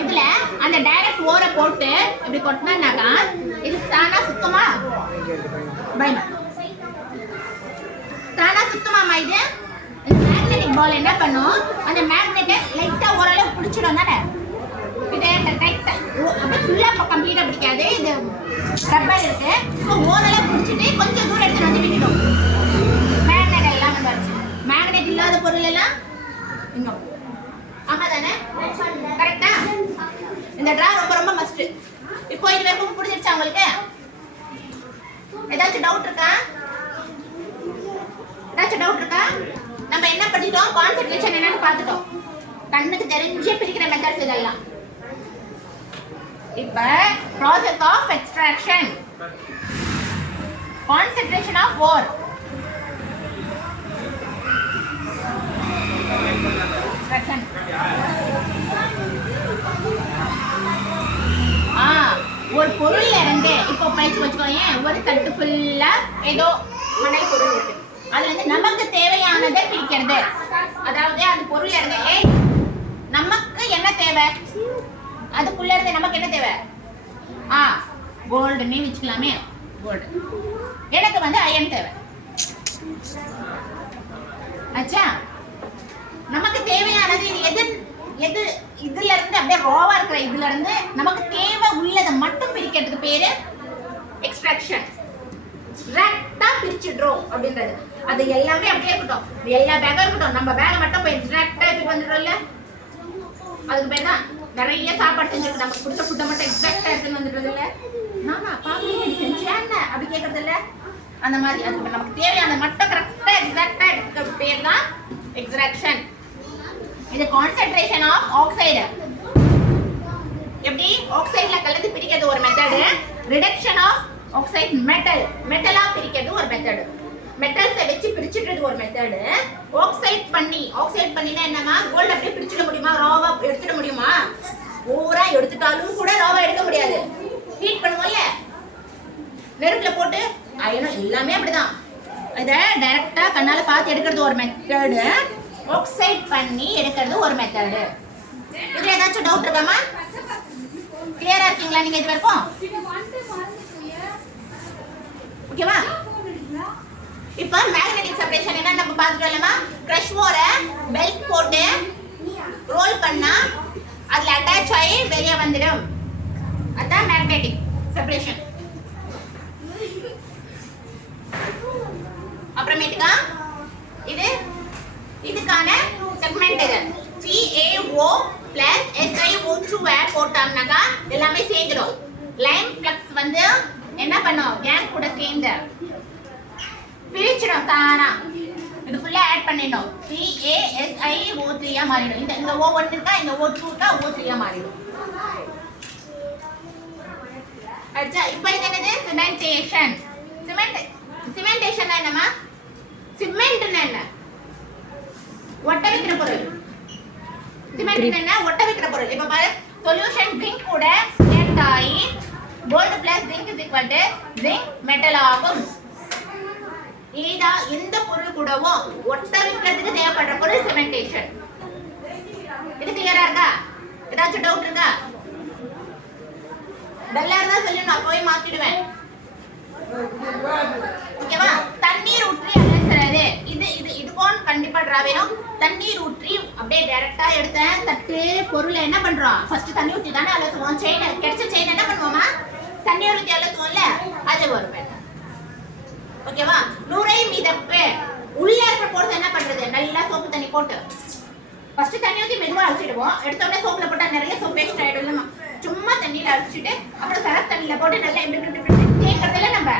இதுல அந்த டைரக்ட் ஓரை போட்டு இப்படி கொட்டினாக்கா இது தானா சுத்தமா பயமா, தானா சுத்தமாமா. இது மேக்னெட்டிக் பால் என்ன பண்ணும், அந்த மேக்னெட்டை லைட்டா ஓரளவு பிடிச்சிடும் தானே. இது டைட்டா அப்படியே ஃபுல்லா கம்ப்ளீட்டா பிடிக்காது. இது ரப்பர் இருக்கு, ஓரளவு பிடிச்சிட்டு கொஞ்சம் தூரம் எடுத்துட்டு வந்து விட்டுடும். மேக்னெட் எல்லாம் வந்துருச்சு. மேக்னெட் இல்லாத பொருள் எல்லாம் இன்னும் ஆமா தானே, கரெக்டா? இந்த டிரா ரொம்ப ரொம்ப மஸ்ட். இப்போ இது வரைக்கும் புரிஞ்சிருச்சா உங்களுக்கு? ஏதாச்சும் டவுட் இருக்கா? நம்ம என்ன படிச்சிட்டோம், கான்சென்ட்ரேஷன் என்னன்னு பார்த்துட்டோம். கண்ணுக்கு தெரிஞ்சே பிரிக்கிற மெத்தட்ஸ் இதெல்லாம். இப்ப process of extraction, concentration of ore, extraction. ஒரு பொருள்ல இருந்து இப்போ பயிற்சி வச்சுக்கோங்க, ஒரு தட்டு ஃபுல்லா ஏதோ மணல் பொருள் இருக்கு. அதுல இருந்து நமக்கு தேவையானதை பிரிக்கிறது. அதாவது அந்த பொருள்ல இருந்து நமக்கு என்ன தேவை, அதுக்குள்ள இருந்து நமக்கு என்ன தேவை, கோல்டுன்னு வச்சுக்கலாமே. கோல்டு எனக்கு வந்து அயன் தேவை ஆச்சா. நமக்கு தேவையானது எது எது இதுல இருந்து அப்படியே ரோவா இருக்கிற இதுல இருந்து நமக்கு தேவை உள்ளதை மட்டும் பிரிக்கிறதுக்கு பேரு எக்ஸ்ட்ராக்ஷன். டிரெக்டா பிரிச்சிடுறோம் அப்படின்றது. அது எல்லாமே அப்படியே இருக்கட்டும், எல்லா பேக்கும் இருக்கட்டும், நம்ம பேக் மட்டும் போய் டிரெக்டா எடுத்து வந்துடுறோம்ல, அதுக்கு பேர் தான் நிறைய சாப்பாடு செஞ்சிருக்கு. நமக்கு பிடிச்ச ஃபுட்டை மட்டும் எக்ஸாக்டா எடுத்துன்னு வந்துடுறது இல்ல. நானா பாப்பா நீ செஞ்சியா என்ன அப்படி கேட்கறது இல்ல. அந்த மாதிரி அதுக்கு நமக்கு தேவையான மட்டும் கரெக்டா எக்ஸாக்டா எடுக்கிற பேர் தான் எக்ஸ்ட்ராக்ஷன். இது கான்சென்ட்ரேஷன் ஆஃப் ஆக்சைடு. எப்படி ஆக்சைடுல கலந்து பிரிக்கிறது ஒரு மெத்தடு. ரிடக்ஷன் ஆஃப் ஆக்சைடு மெட்டலா பிரிக்கிறது ஒரு மெத்தடு. மெட்டல்ஸை வச்சு பிரிச்சுடுறது ஒரு மெத்தடு. ஆக்சைடு பண்ணினா என்னமா, கோல்ட் அப்படியே பிரிச்சுட முடியுமா, ராவா எடுத்துட முடியுமா? ஓவரா எடுத்துட்டாலும் கூட ராவா எடுக்க முடியாது. ஹீட் பண்ணுவோம்ல, நெருப்புல போட்டு அயனம் எல்லாமே அப்படிதான். இதை டைரக்டா கண்ணால பார்த்து எடுக்கிறது ஒரு மெத்தடு. ஆக்சைடு பண்ணி எடுக்கிறது ஒரு மெத்தடு. இதுல ஏதாச்சும் டவுட் இருக்காமா? கிளியரா இருக்கீங்களா நீங்க இது வரைக்கும்? ஓகேவா? இப்போ மேக்னெட்டிக் செப்பரேஷன் என்ன நம்ம பார்த்துட்டோம்லமா. கிரஷ் ஓரை பெல்ட் போட்டு ரோல் பண்ணா அதுல அட்டாச் ஆகி வெளியே வந்துடும். அதான் மேக்னெட்டிக் செப்பரேஷன். அப்புறமேட்டுக்கா இதுக்கான செக்மெண்ட் இது CaO plus SiO2 போட்டோம்னாக்கா எல்லாமே சேர்ந்துடும். லைன் ஃப்ளக்ஸ் வந்து என்ன பண்ணும், கேஸ் கூட சேர்ந்து பிரிச்சிடும் தானா. இது ஃபுல்லா ஆட் பண்ணிடும். CaSiO3 ஆ மாறிடும். இந்த O1 இருக்கா, இந்த O2 இருக்கா, O3 ஆ மாறிடும். அச்சா, இப்போ இது என்னது, சிமெண்டேஷன். சிமெண்டேஷன் என்னமா, சிமெண்ட்னா என்ன, ஒட்ட வைக்கிற பொருள். சிமெண்ட் என்ன, ஒட்ட வைக்கிற பொருள். இப்போ பாரு, சொல்யூஷன் ஜிங்க் கூட ஆட் ஆகி gold plus zinc is equal to zinc metal ஆகும். இதா இந்த பொருள் கூடவோ ஒட்ட வைக்கிறதுக்கு தேவைப்படுற பொருள் சிமெண்டேஷன். இது கிளியரா இருக்கா? ஏதாச்சும் டவுட் இருக்கா? டல்லா இருந்தா சொல்லு, நான் போய் மாத்திடுவேன். ஓகேவா? தண்ணீர் ஊற்றி அலசுறது. இதுக்கும் கண்டிப்பா டிரா வேணும். தண்ணீர் ஊற்றி அப்படியே டைரக்டா எடுத்தேன் தட்டு பொருளை என்ன பண்றோம் ஃபர்ஸ்ட் தண்ணி ஊத்தி தானே அழுத்துவோம். செயின் கிடைச்ச செயின் என்ன பண்ணுவோமா தண்ணி ஊத்தி அழுத்துவோம்ல அது ஒரு மெத்தட். ஓகேவா? நுரை மிதப்பு உள்ள இருக்கிற போறது என்ன பண்றது நல்லா சோப்பு தண்ணி போட்டு ஃபர்ஸ்ட் தண்ணி ஊத்தி மெதுவா அழைச்சிடுவோம். எடுத்த உடனே சோப்புல போட்டா நிறைய சோப் வேஸ்ட் ஆயிடும் இல்லமா. சும்மா தண்ணியில அழைச்சிட்டு அப்புறம் சரக்கு தண்ணியில போட்டு நல்லா தேய்க்கிறதுல நம்ம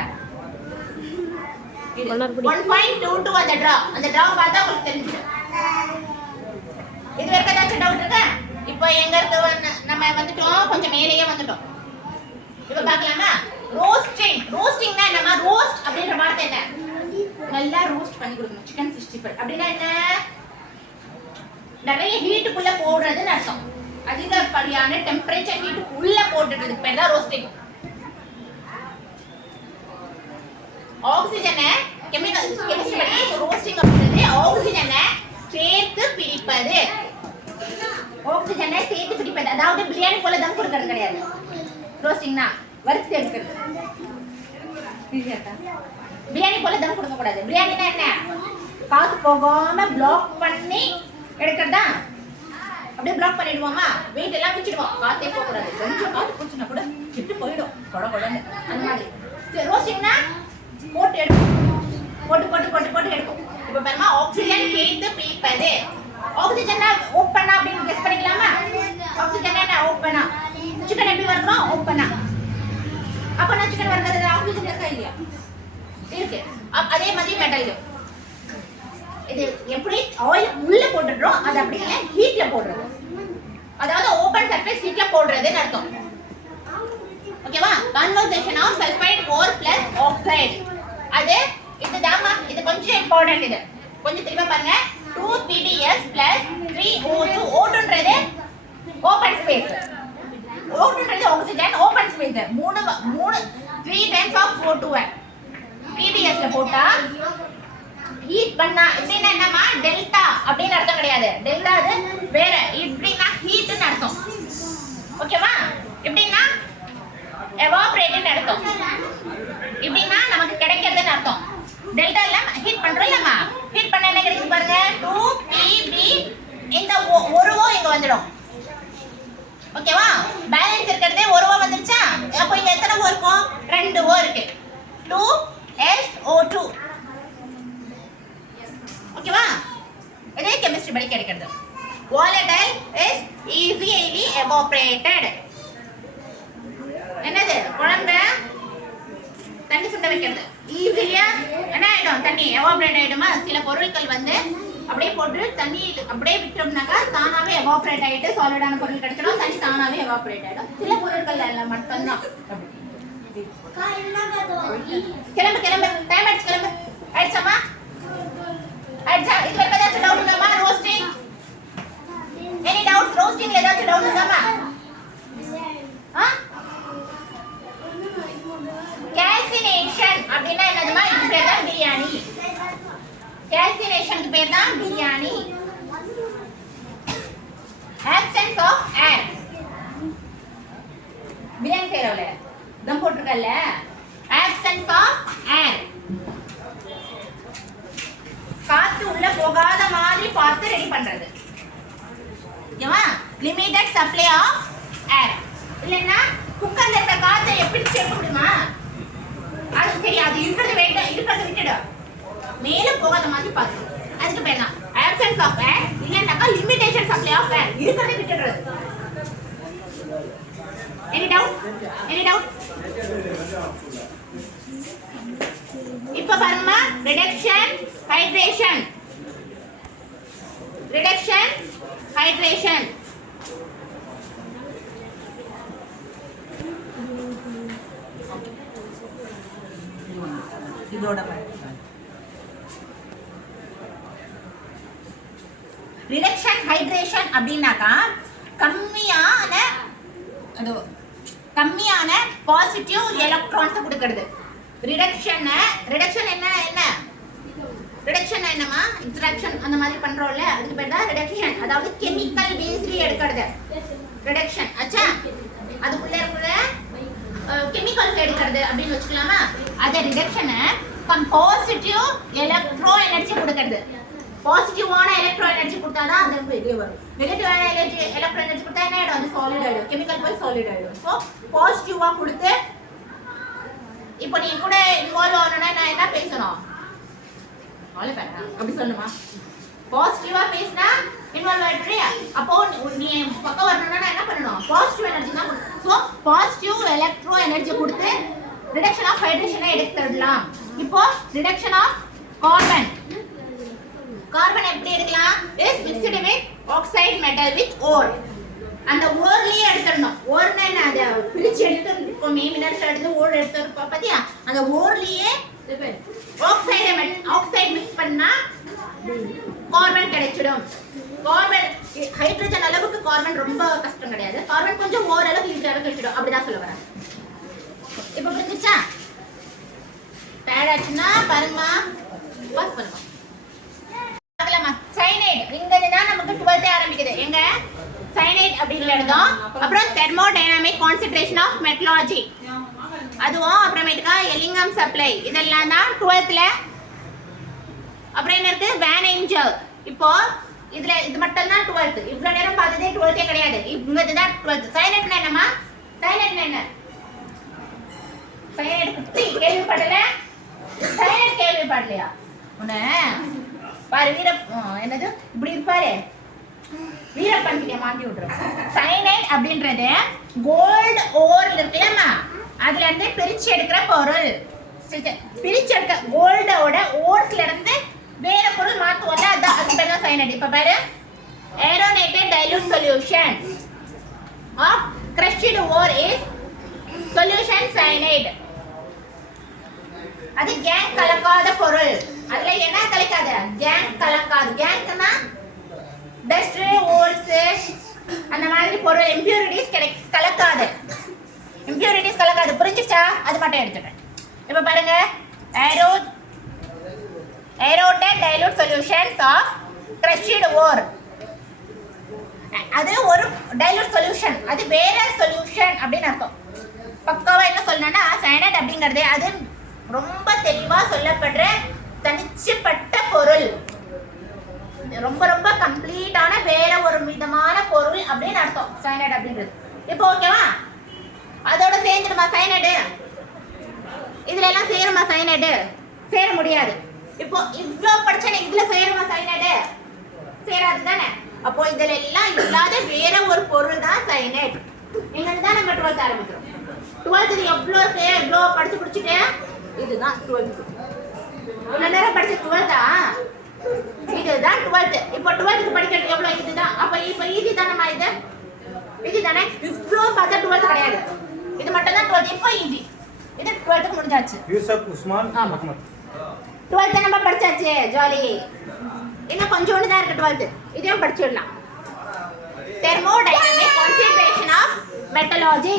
1.22 அந்த டிரா பார்த்தா உங்களுக்கு தெரிஞ்சிடும். இது வரைக்கும் ஏதாச்சும் டவுட் இருக்கா? இப்போ எங்க இருக்கு நம்ம வந்துட்டோம் கொஞ்சம் மேலேயே வந்துட்டோம். இப்போ பார்க்கலாமா? ரோஸ்டிங்னா என்னமா? ரோஸ்ட் அப்படின்ற வார்த்தை என்ன? நல்லா ரோஸ்ட் பண்ணி கொடுக்கணும். சிக்கன் 65 அப்படின்னா என்ன? நிறைய ஹீட்டுக்குள்ள போடுறதுன்னு அர்த்தம். அதிகப்படியான டெம்பரேச்சர் ஹீட்டுக்குள்ள போட்டுறதுக்கு பேர் தான் ரோஸ்டிங். ஆக்சிஜனை கெமிஸ்ட்ரி படி ரோஸ்டிங் அப்படின்றது ஆக்சிஜனை சேர்த்து பிரிப்பது. ஆக்சிஜனை சேர்த்து பிரிப்பது அதாவது பிரியாணி போல தம் கொடுக்கறது கிடையாது. ரோஸ்டிங்னா வறுத்து எடுக்கிறது. பிரியாணி போல தம் கொடுக்க கூடாது. பிரியாணினா என்ன? காத்து போகாம பிளாக் பண்ணி எடுக்கிறதா? அப்படியே பிளாக் பண்ணிடுவோமா? வெயிட் எல்லாம் வச்சிடுவோம். காத்தே போக கூடாது. கொஞ்சம் காத்து போச்சுன்னா கூட கிட்டு போயிடும் கொட கொடன்னு அந்த மாதிரி. ரோஸ்டிங்னா போட்டு எடுக்கும். போட்டு எடுக்கும். இப்போ பாருமா ஆக்சிஜன் சேர்த்து பிரிப்பது. ஆக்சிஜனை ஓப்பனா அப்படின்னு கெஸ் பண்ணிக்கலாமா? ஆக்சிஜன் என்ன ஓப்பனா? சிக்கன் எப்படி வர்றோம்? ஓப்பனா. அப்ப நான் சிக்கன் வர்றது ஆக்சிஜன் இருக்கா இல்லையா? இருக்கு. அதே மாதிரி மெட்டல் இது எப்படி ஆயில் உள்ள போட்டுறோம் அது அப்படி இல்ல ஹீட்ல போடுறது. அதாவது ஓபன் சர்ஃபேஸ் ஹீட்ல போடுறதுன்னு அர்த்தம். ஓகேவா? Conversion of sulphide ore plus oxide. அது இதுதாமா இது கொஞ்சம் இம்பார்ட்டன்ட். இது கொஞ்சம் தெளிவா பாருங்க. 2PbS plus 3O2. O2ன்றது ஓபன் ஸ்பேஸ். O2ன்றது oxygen open space. 3 times of O2. PbS ல போட்டா ஹீட் பண்ணா இப்படின்னா என்னமா? டெல்டா அப்படின்னு அர்த்தம் கிடையாது. டெல்டா அது வேற. இப்படின்னா ஹீட்னு அர்த்தம். ஓகேவா? இப்படின்னா எவாபரேட்னு அர்த்தம். இப்படின்னா நமக்கு கிடைக்கிறதுன்னு அர்த்தம். டெல்டா இல்ல ஹீட் பண்றோம் இல்லமா? ஹீட் பண்ண என்ன கிடைக்குது பாருங்க. 2Pb இந்த ஒரு O இங்க வந்துடும். ஓகேவா? பேலன்ஸ் இருக்கிறதே ஒரு O வந்துருச்சா? அப்போ இங்க எத்தனை O இருக்கும்? 2 O இருக்கு. 2SO2. ஓகேவா? இதே கெமிஸ்ட்ரி படி கிடைக்கிறது. volatile is easily evaporated. என்னது? குழம்பு தண்ணி சுண்ட வைக்கிறது ஈஸியா என்ன ஆயிடும்? தண்ணி எவாபரேட் ஆயிடுமா? சில பொருட்கள் வந்து அப்படியே போட்டு தண்ணி அப்படியே விட்டோம்னாக்கா தானாவே எவாபரேட் ஆயிட்டு சாலிடான பொருள் கிடைச்சிடும். தண்ணி தானாவே எவாபரேட் ஆயிடும். சில பொருட்கள் எல்லாம் மட்டும்தான். கிளம்பு டைம் ஆயிடுச்சு. கிளம்பு ஆயிடுச்சாமா? ஆயிடுச்சா? இது வரைக்கும் ஏதாச்சும் டவுட் இருக்காமா? Roasting any doubts? ரோஸ்டிங்ல ஏதாச்சும் டவுட் இருக்காமா? கேல்சினேஷன் அப்படின்னா என்னதுமா? இது பேர் தான் பிரியாணி. கேல்சினேஷனுக்கு பேர் தான் biryani. absence of air. Biryani செய்றவல them போட்டுருக்கல absence of air. காத்து உள்ள போகாத மாதிரி பார்த்து ரெடி பண்றது. ஓகேவா? Limited supply of air. இல்லைன்னா குக்கர்ல இருக்க காத்தை எப்படி செக் முடியுமா? அது சரி, அது இருக்கிறது விட்டுடு. மேல போகாத மாதிரி பார்த்து அதுக்கு பேர் தான் absence of air. இல்லைன்னாக்கா லிமிட்டேஷன் சப்ளை ஆஃப் ஏர். இருக்கிறத விட்டுடுறது. Any doubt? இப்ப பாருங்க ரிடக்ஷன் ஹைட்ரேஷன். இதோட ரிடக்ஷன் ஹைட்ரேஷன் அப்படின்னாக்கா கம்மியான பாசிட்டிவ் எலக்ட்ரான்ஸ் கொடுக்கிறது. ரிடக்ஷன் என்ன ரிடக்ஷன் என்னமா? எக்ஸ்ட்ராக்ஷன் அந்த மாதிரி பண்றோம்ல அதுக்கு பேர் தான் ரிடக்ஷன். அதாவது கெமிக்கல் பேஸ்லி எடுக்கிறது ரிடக்ஷன். ஆச்சா? அதுக்குள்ள இருக்கிற கெமிக்கல்ஸ் எடுக்கிறது அப்படின்னு வச்சுக்கலாமா? அத ரிடக்ஷனை பாசிட்டிவ் எலக்ட்ரோ எனர்ஜி கொடுக்கிறது. பாசிட்டிவான எலக்ட்ரோ எனர்ஜி கொடுத்தா தான் அது வெளியே வரும். நெகட்டிவான எலக்ட்ரோ எனர்ஜி கொடுத்தா என்ன ஆயிடும்? அது சாலிட் ஆயிடும். கெமிக்கல் போய் சாலிட் ஆயிடும். ஸோ பாசிட்டிவா கொடுத்து இப்போ நீ கூட இன்வால்வ் ஆகணும்னா நான் என்ன பேசணும்? அப்படி சொல்லுமா? பாசிட்டிவா பேசினா இன்வால்வ் ஆயிடுறியா? அப்போ நீ பக்கம் வரணும்னா நான் என்ன பண்ணணும்? பாசிட்டிவ் எனர்ஜி தான். ஸோ பாசிட்டிவ் எலக்ட்ரோ எனர்ஜி கொடுத்து ரிடக்ஷன் ஆஃப் ஹைட்ரஜனை எடுத்துடலாம். இப்போ ரிடக்ஷன் ஆஃப் கார்பன். கார்பன் எப்படி எடுக்கலாம்? Is mixed with oxide metal with ore. அந்த ஓர்லயே எடுத்துடணும். ஓர்னா என்ன? அதை பிரிச்சு எடுத்து இப்போ மினரல்ஸ் எடுத்து ஓர் எடுத்து பாத்தியா? அந்த ஓர்லயே ஆக்சைடு மிக்ஸ் பண்ணா கார்பன் கிடைச்சிடும். கார்பன் ஹைட்ரஜன் அளவுக்கு கார்பன் ரொம்ப கஷ்டம் கிடையாது. கார்பன் கொஞ்சம் ஓரளவுக்கு ஈஸியாக கிடைச்சிடும். அப்படிதான் சொல்ல வரேன். இப்போ புரிஞ்சுச்சா? பேட் ஆச்சுன்னா பாருங்கம்மா, பாஸ் பண்ணுங்க. பார்க்கலாமா? சைனைட் இங்க தான் நமக்கு 12th ஆரம்பிக்குது. எங்க சைனைட் அப்படிங்கிற இடத்தும் அப்புறம் தெர்மோடைனமிக் கான்சென்ட்ரேஷன் ஆஃப் மெட்டலாஜி அதுவும் அப்புறமேட்டுக்கா எல்லிங்கம் சப்ளை இதெல்லாம் தான் 12th. அப்புறம் என்ன இருக்கு? Van angel. இப்போ இதுல இது மட்டும் தான் 12th. இவ்வளவு நேரம் பார்த்ததே 12th கிடையாது. இங்க தான் 12th. சைனைட்னா என்னமா? சைனைட்னா என்ன? சைனைட் பத்தி கேள்விப்படல? சைனைட் கேள்விப்படலையா? உன்ன பாரு வீர என்னது இப்படி இருப்பாரு வீரப்பன் கிட்ட மாட்டி விட்டுரும். சைனைட் அப்படின்றது கோல்டு ஓர் இருக்குல்லம்மா, அதுல இருந்து பிரிச்சு எடுக்கிற பொருள். பிரிச்சு எடுக்க கோல்டோட ஓர்ஸ்ல இருந்து வேற பொருள் மாத்துவோம்ல, அதான் அது பேர் தான் சைனைட். இப்ப பாரு, aeronated dilute solution of crushed ore is solution cyanide. அது கேங் கலக்காத பொருள். அதுல என்ன கலக்காத? கேங் கலக்காது. கேங்க்னா டஸ்ட் ஓர்ஸ் அந்த மாதிரி பொருள் இம்பியூரிட்டிஸ் கலக்காது. இம்பியூரிட்டிஸ் கலக்காது. புரிஞ்சுச்சா? அது மட்டும் எடுத்துட்டேன். இப்ப பாருங்க, aeronated dilute solutions of crushed ore. அது ஒரு டைலூட் சொல்யூஷன், அது வேற சொல்யூஷன் அப்படின்னு அர்த்தம். பக்காவா என்ன சொல்லணும்னா சைனைட் அப்படிங்கிறது அது ரொம்ப தெளிவா சொல்லப்படுற தனிச்சுப்பட்ட பொருள், ரொம்ப ரொம்ப கம்ப்ளீட்டான வேற ஒரு விதமான பொருள் அப்படின்னு அர்த்தம் சைனைட் அப்படின்றது. இப்போ ஓகேவா? அதோட சேர்ந்துடுமா சைனைடு? இதுல எல்லாம் சேருமா சைனைடு? சேர முடியாது. இப்போ இவ்ளோ படிச்சா இதுல சேருமா சைனைடு? சேராது தானே. அப்போ இதுல எல்லாம் இல்லாத வேற ஒரு பொருள் தான் சைனைட். இங்க தான் நம்ம 12th ஆரம்பிக்கிறோம். 12th எவ்வளோ படிச்சு முடிச்சிட்டேன். இதுதான் 12th. இவ்வளவு நேரம் படிச்ச 12th-ஆ? இதுதான் 12th. இப்போ 12th படிக்கிறது எவ்வளோ? இதுதான். அப்ப இப்போ ஈஸி தானேம்மா? இது தானே. இவ்வளோ பார்த்தா 12th கிடையாது. இது மட்டும் தான் 12th. இப்போ ஈஸி. இது 12th முடிஞ்சாச்சு. யூசப் உஸ்மான் அஹ்மத் 12th நம்ம படிச்சாச்சு. ஜாலி. இன்னும் கொஞ்சோண்டு தான் இருக்கு 12th. இதையும் படிச்சிடலாம். Thermodynamic concentration of metallurgy.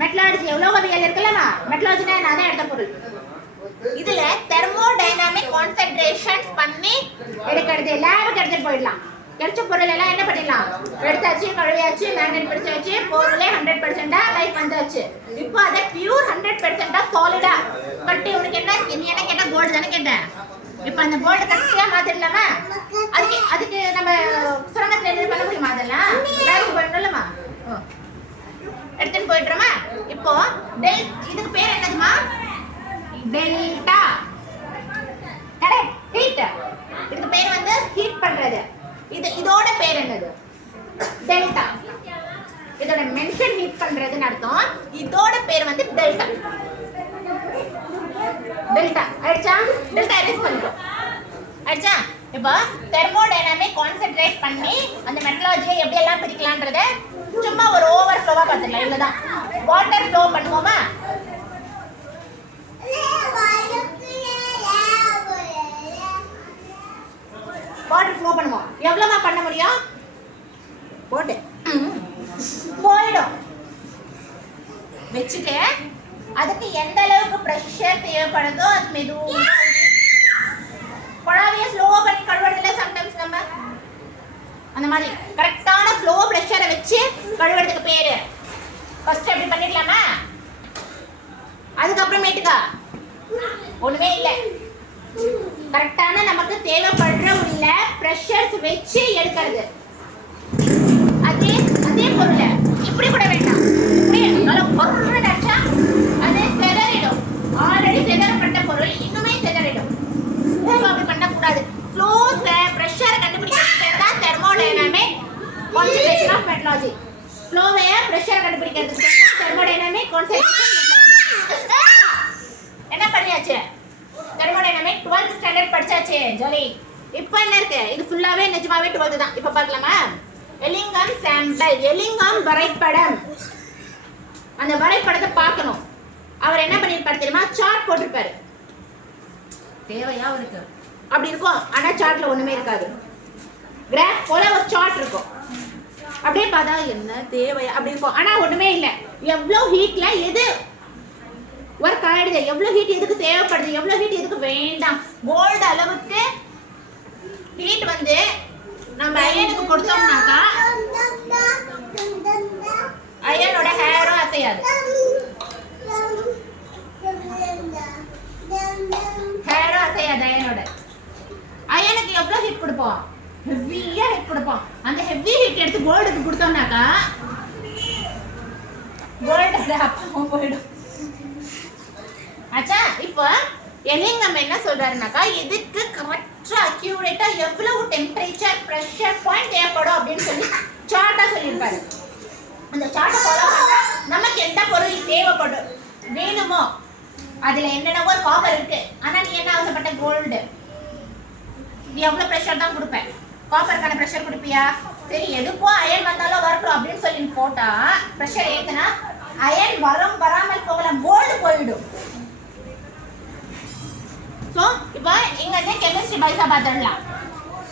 Metallurgy உலோகவியல் இருக்குல்லமா, மெட்டலாஜினா என்ன? எடுத்த பொருள். இதுல தெர்மோடைனமிக் கான்சென்ட்ரேஷன்ஸ் பண்ணி எடுக்கிறது. லேபுக்கு எடுத்துட்டு போயிடலாம். கிடைச்ச பொருள் எல்லாம் என்ன பண்ணிடலாம்? எடுத்தாச்சு, கழுவியாச்சு, மேக்னெட் பிடிச்சாச்சு, பொருளே 100%-ஆ லைஃப் வந்தாச்சு. இப்போ அதை பியூர் 100%-ஆ சாலிடா கட்டி உனக்கு என்ன? நீ என்ன கேட்டா? கோல்டு தானே கேட்டேன். இப்போ அந்த கோல்டு கட்டியா மாத்திடலாமா? அதுக்கு நம்ம சுரங்கத்துல இருந்து பண்ண முடியுமா? அதெல்லாம் லேபுக்கு போயிடணும்லமா. எடுத்துட்டு போயிடுறோமா? இப்போ இதுக்கு பேர் என்னதுமா? டெல்டா. கரெக்ட். ஹீட். இதுக்கு பேர் வந்து ஹீட் பண்றது. இதோட பேர் என்னது? டெல்டா. இதோட மென்ஷன் ஹீட் பண்றதுன்னு அர்த்தம். இதோட பேர் வந்து டெல்டா. டெல்டா ஆயிடுச்சா? டெல்டா எரேஸ் பண்ணிட்டோம். ஆயிடுச்சா? இப்போ தெர்மோடைனமிக் கான்சென்ட்ரேட் பண்ணி அந்த மெட்டலாஜியை எப்படி எல்லாம் பிரிக்கலாம்ன்றத சும்மா ஒரு ஓவர் ஃப்ளோவா பார்த்துக்கலாம். இவ்வளவுதான். வாட்டர் ஃப்ளோ பண்ணுவோமா? வாட்டர் ஃப்ளோ பண்ணுவோம். எவ்வளவுமா பண்ண முடியும்? போட்டு போயிடும். வச்சுட்டு அதுக்கு எந்த அளவுக்கு ப்ரெஷர் தேவைப்படுதோ அது மெதுவா குழாவியை ஸ்லோவா பண்ணி கழுவுறதுல சம்டைம்ஸ் நம்ம அந்த மாதிரி கரெக்டான ஃப்ளோ ப்ரெஷரை வச்சு கழுவுறதுக்கு பேரு. ஃபர்ஸ்ட் அப்படி பண்ணிடலாமா? அதுக்கப்புறமேட்டுக்கா ஒண்ணுமே இல்லை, கரெக்டான நமக்கு தேவைப்படுற உள்ள பிரஷர்ஸ் வச்சு எடுக்கிறது. அதே அதே பொருளை இப்படி கூட வேண்டாம், இப்படி நல்லா பொருள் அடிச்சா அது செதறிடும். ஆல்ரெடி செதறப்பட்ட பொருள் இன்னுமே செதறிடும். அப்படி பண்ணக்கூடாது. ஃப்ளோஸ்ல பிரஷரை கண்டுபிடிக்கிறது தான் தெர்மோடைனமிக் கான்சென்ட்ரேஷன் ஆஃப் மெட்டலாஜி. ஃப்ளோவை பிரஷரை கண்டுபிடிக்கிறதுக்கு தான் தெர்மோடைனமிக் கான்சென்ட்ரேஷன் மெட்டலாஜி. என்ன பண்ணியாச்சு? தெர்மோடைனமிக் 12th ஸ்டாண்டர்ட் படிச்சாச்சு. ஜாலி. இப்போ என்ன இருக்கு? இது ஃபுல்லாவே நிஜமாவே 12th தான். இப்போ பார்க்கலாமா? எலிங்கம் சாம்பிள், எலிங்கம் வரைபடம். அந்த வரைபடத்தை பார்க்கணும். அவர் என்ன பண்ணிருப்பாரு தெரியுமா? சார்ட் போட்டிருப்பாரு. தேவையா இருக்கு அப்படி இருக்கும். ஆனா சார்ட்ல ஒண்ணுமே இருக்காது. கிராஃப் போல ஒரு சார்ட் இருக்கும். அப்படியே பார்த்தா என்ன தேவையா அப்படி இருக்கும். ஆனா ஒண்ணுமே இல்லை. எவ்வளவு ஹீட்ல எது ஒர்க் ஆயிடுது, எவ்வளவு ஹீட் எதுக்கு தேவைப்படுது, எவ்வளவு ஹீட் எதுக்கு வேண்டாம். கோல்டு அளவுக்கு ஹீட் வந்து நம்ம அயனுக்கு கொடுத்தோம்னாக்கா அயனோட ஹேரும் அசையாது. ஹேரும் அசையாது அயனோட. அயனுக்கு எவ்வளவு ஹீட் கொடுப்போம்? ஹெவியா ஹீட் கொடுப்போம். அந்த ஹெவி ஹீட் எடுத்து கோல்டுக்கு கொடுத்தோம்னாக்கா கோல்டோட அப்பவும் போயிடும். ஆச்சா? இப்போ எலிங்கம் என்ன சொல்றாருனாக்கா இதுக்கு கரெக்டா அக்யூரேட்டா எவ்வளவு டெம்பரேச்சர் பிரஷர் பாயிண்ட் தேவைப்படும் அப்படின்னு சொல்லி சார்ட்டா சொல்லியிருப்பாரு. அந்த சார்ட்டை ஃபாலோ பண்ணா நமக்கு எந்த பொருள் தேவைப்படும் வேணுமோ அதுல என்னென்னவோ காப்பர் இருக்கு. ஆனா நீ என்ன ஆசைப்பட்ட? கோல்டு. நீ எவ்வளவு பிரஷர் தான் கொடுப்பேன்? காப்பருக்கான பிரஷர் கொடுப்பியா? சரி எதுக்கோ அயன் வந்தாலும் வரட்டும் அப்படின்னு சொல்லி போட்டா பிரஷர் ஏத்துனா அயன் வராமல் போகலாம், கோல்டு போயிடும். ஸோ இப்போ இங்கே வந்து கெமிஸ்ட்ரி பைசா பார்த்துடலாம்.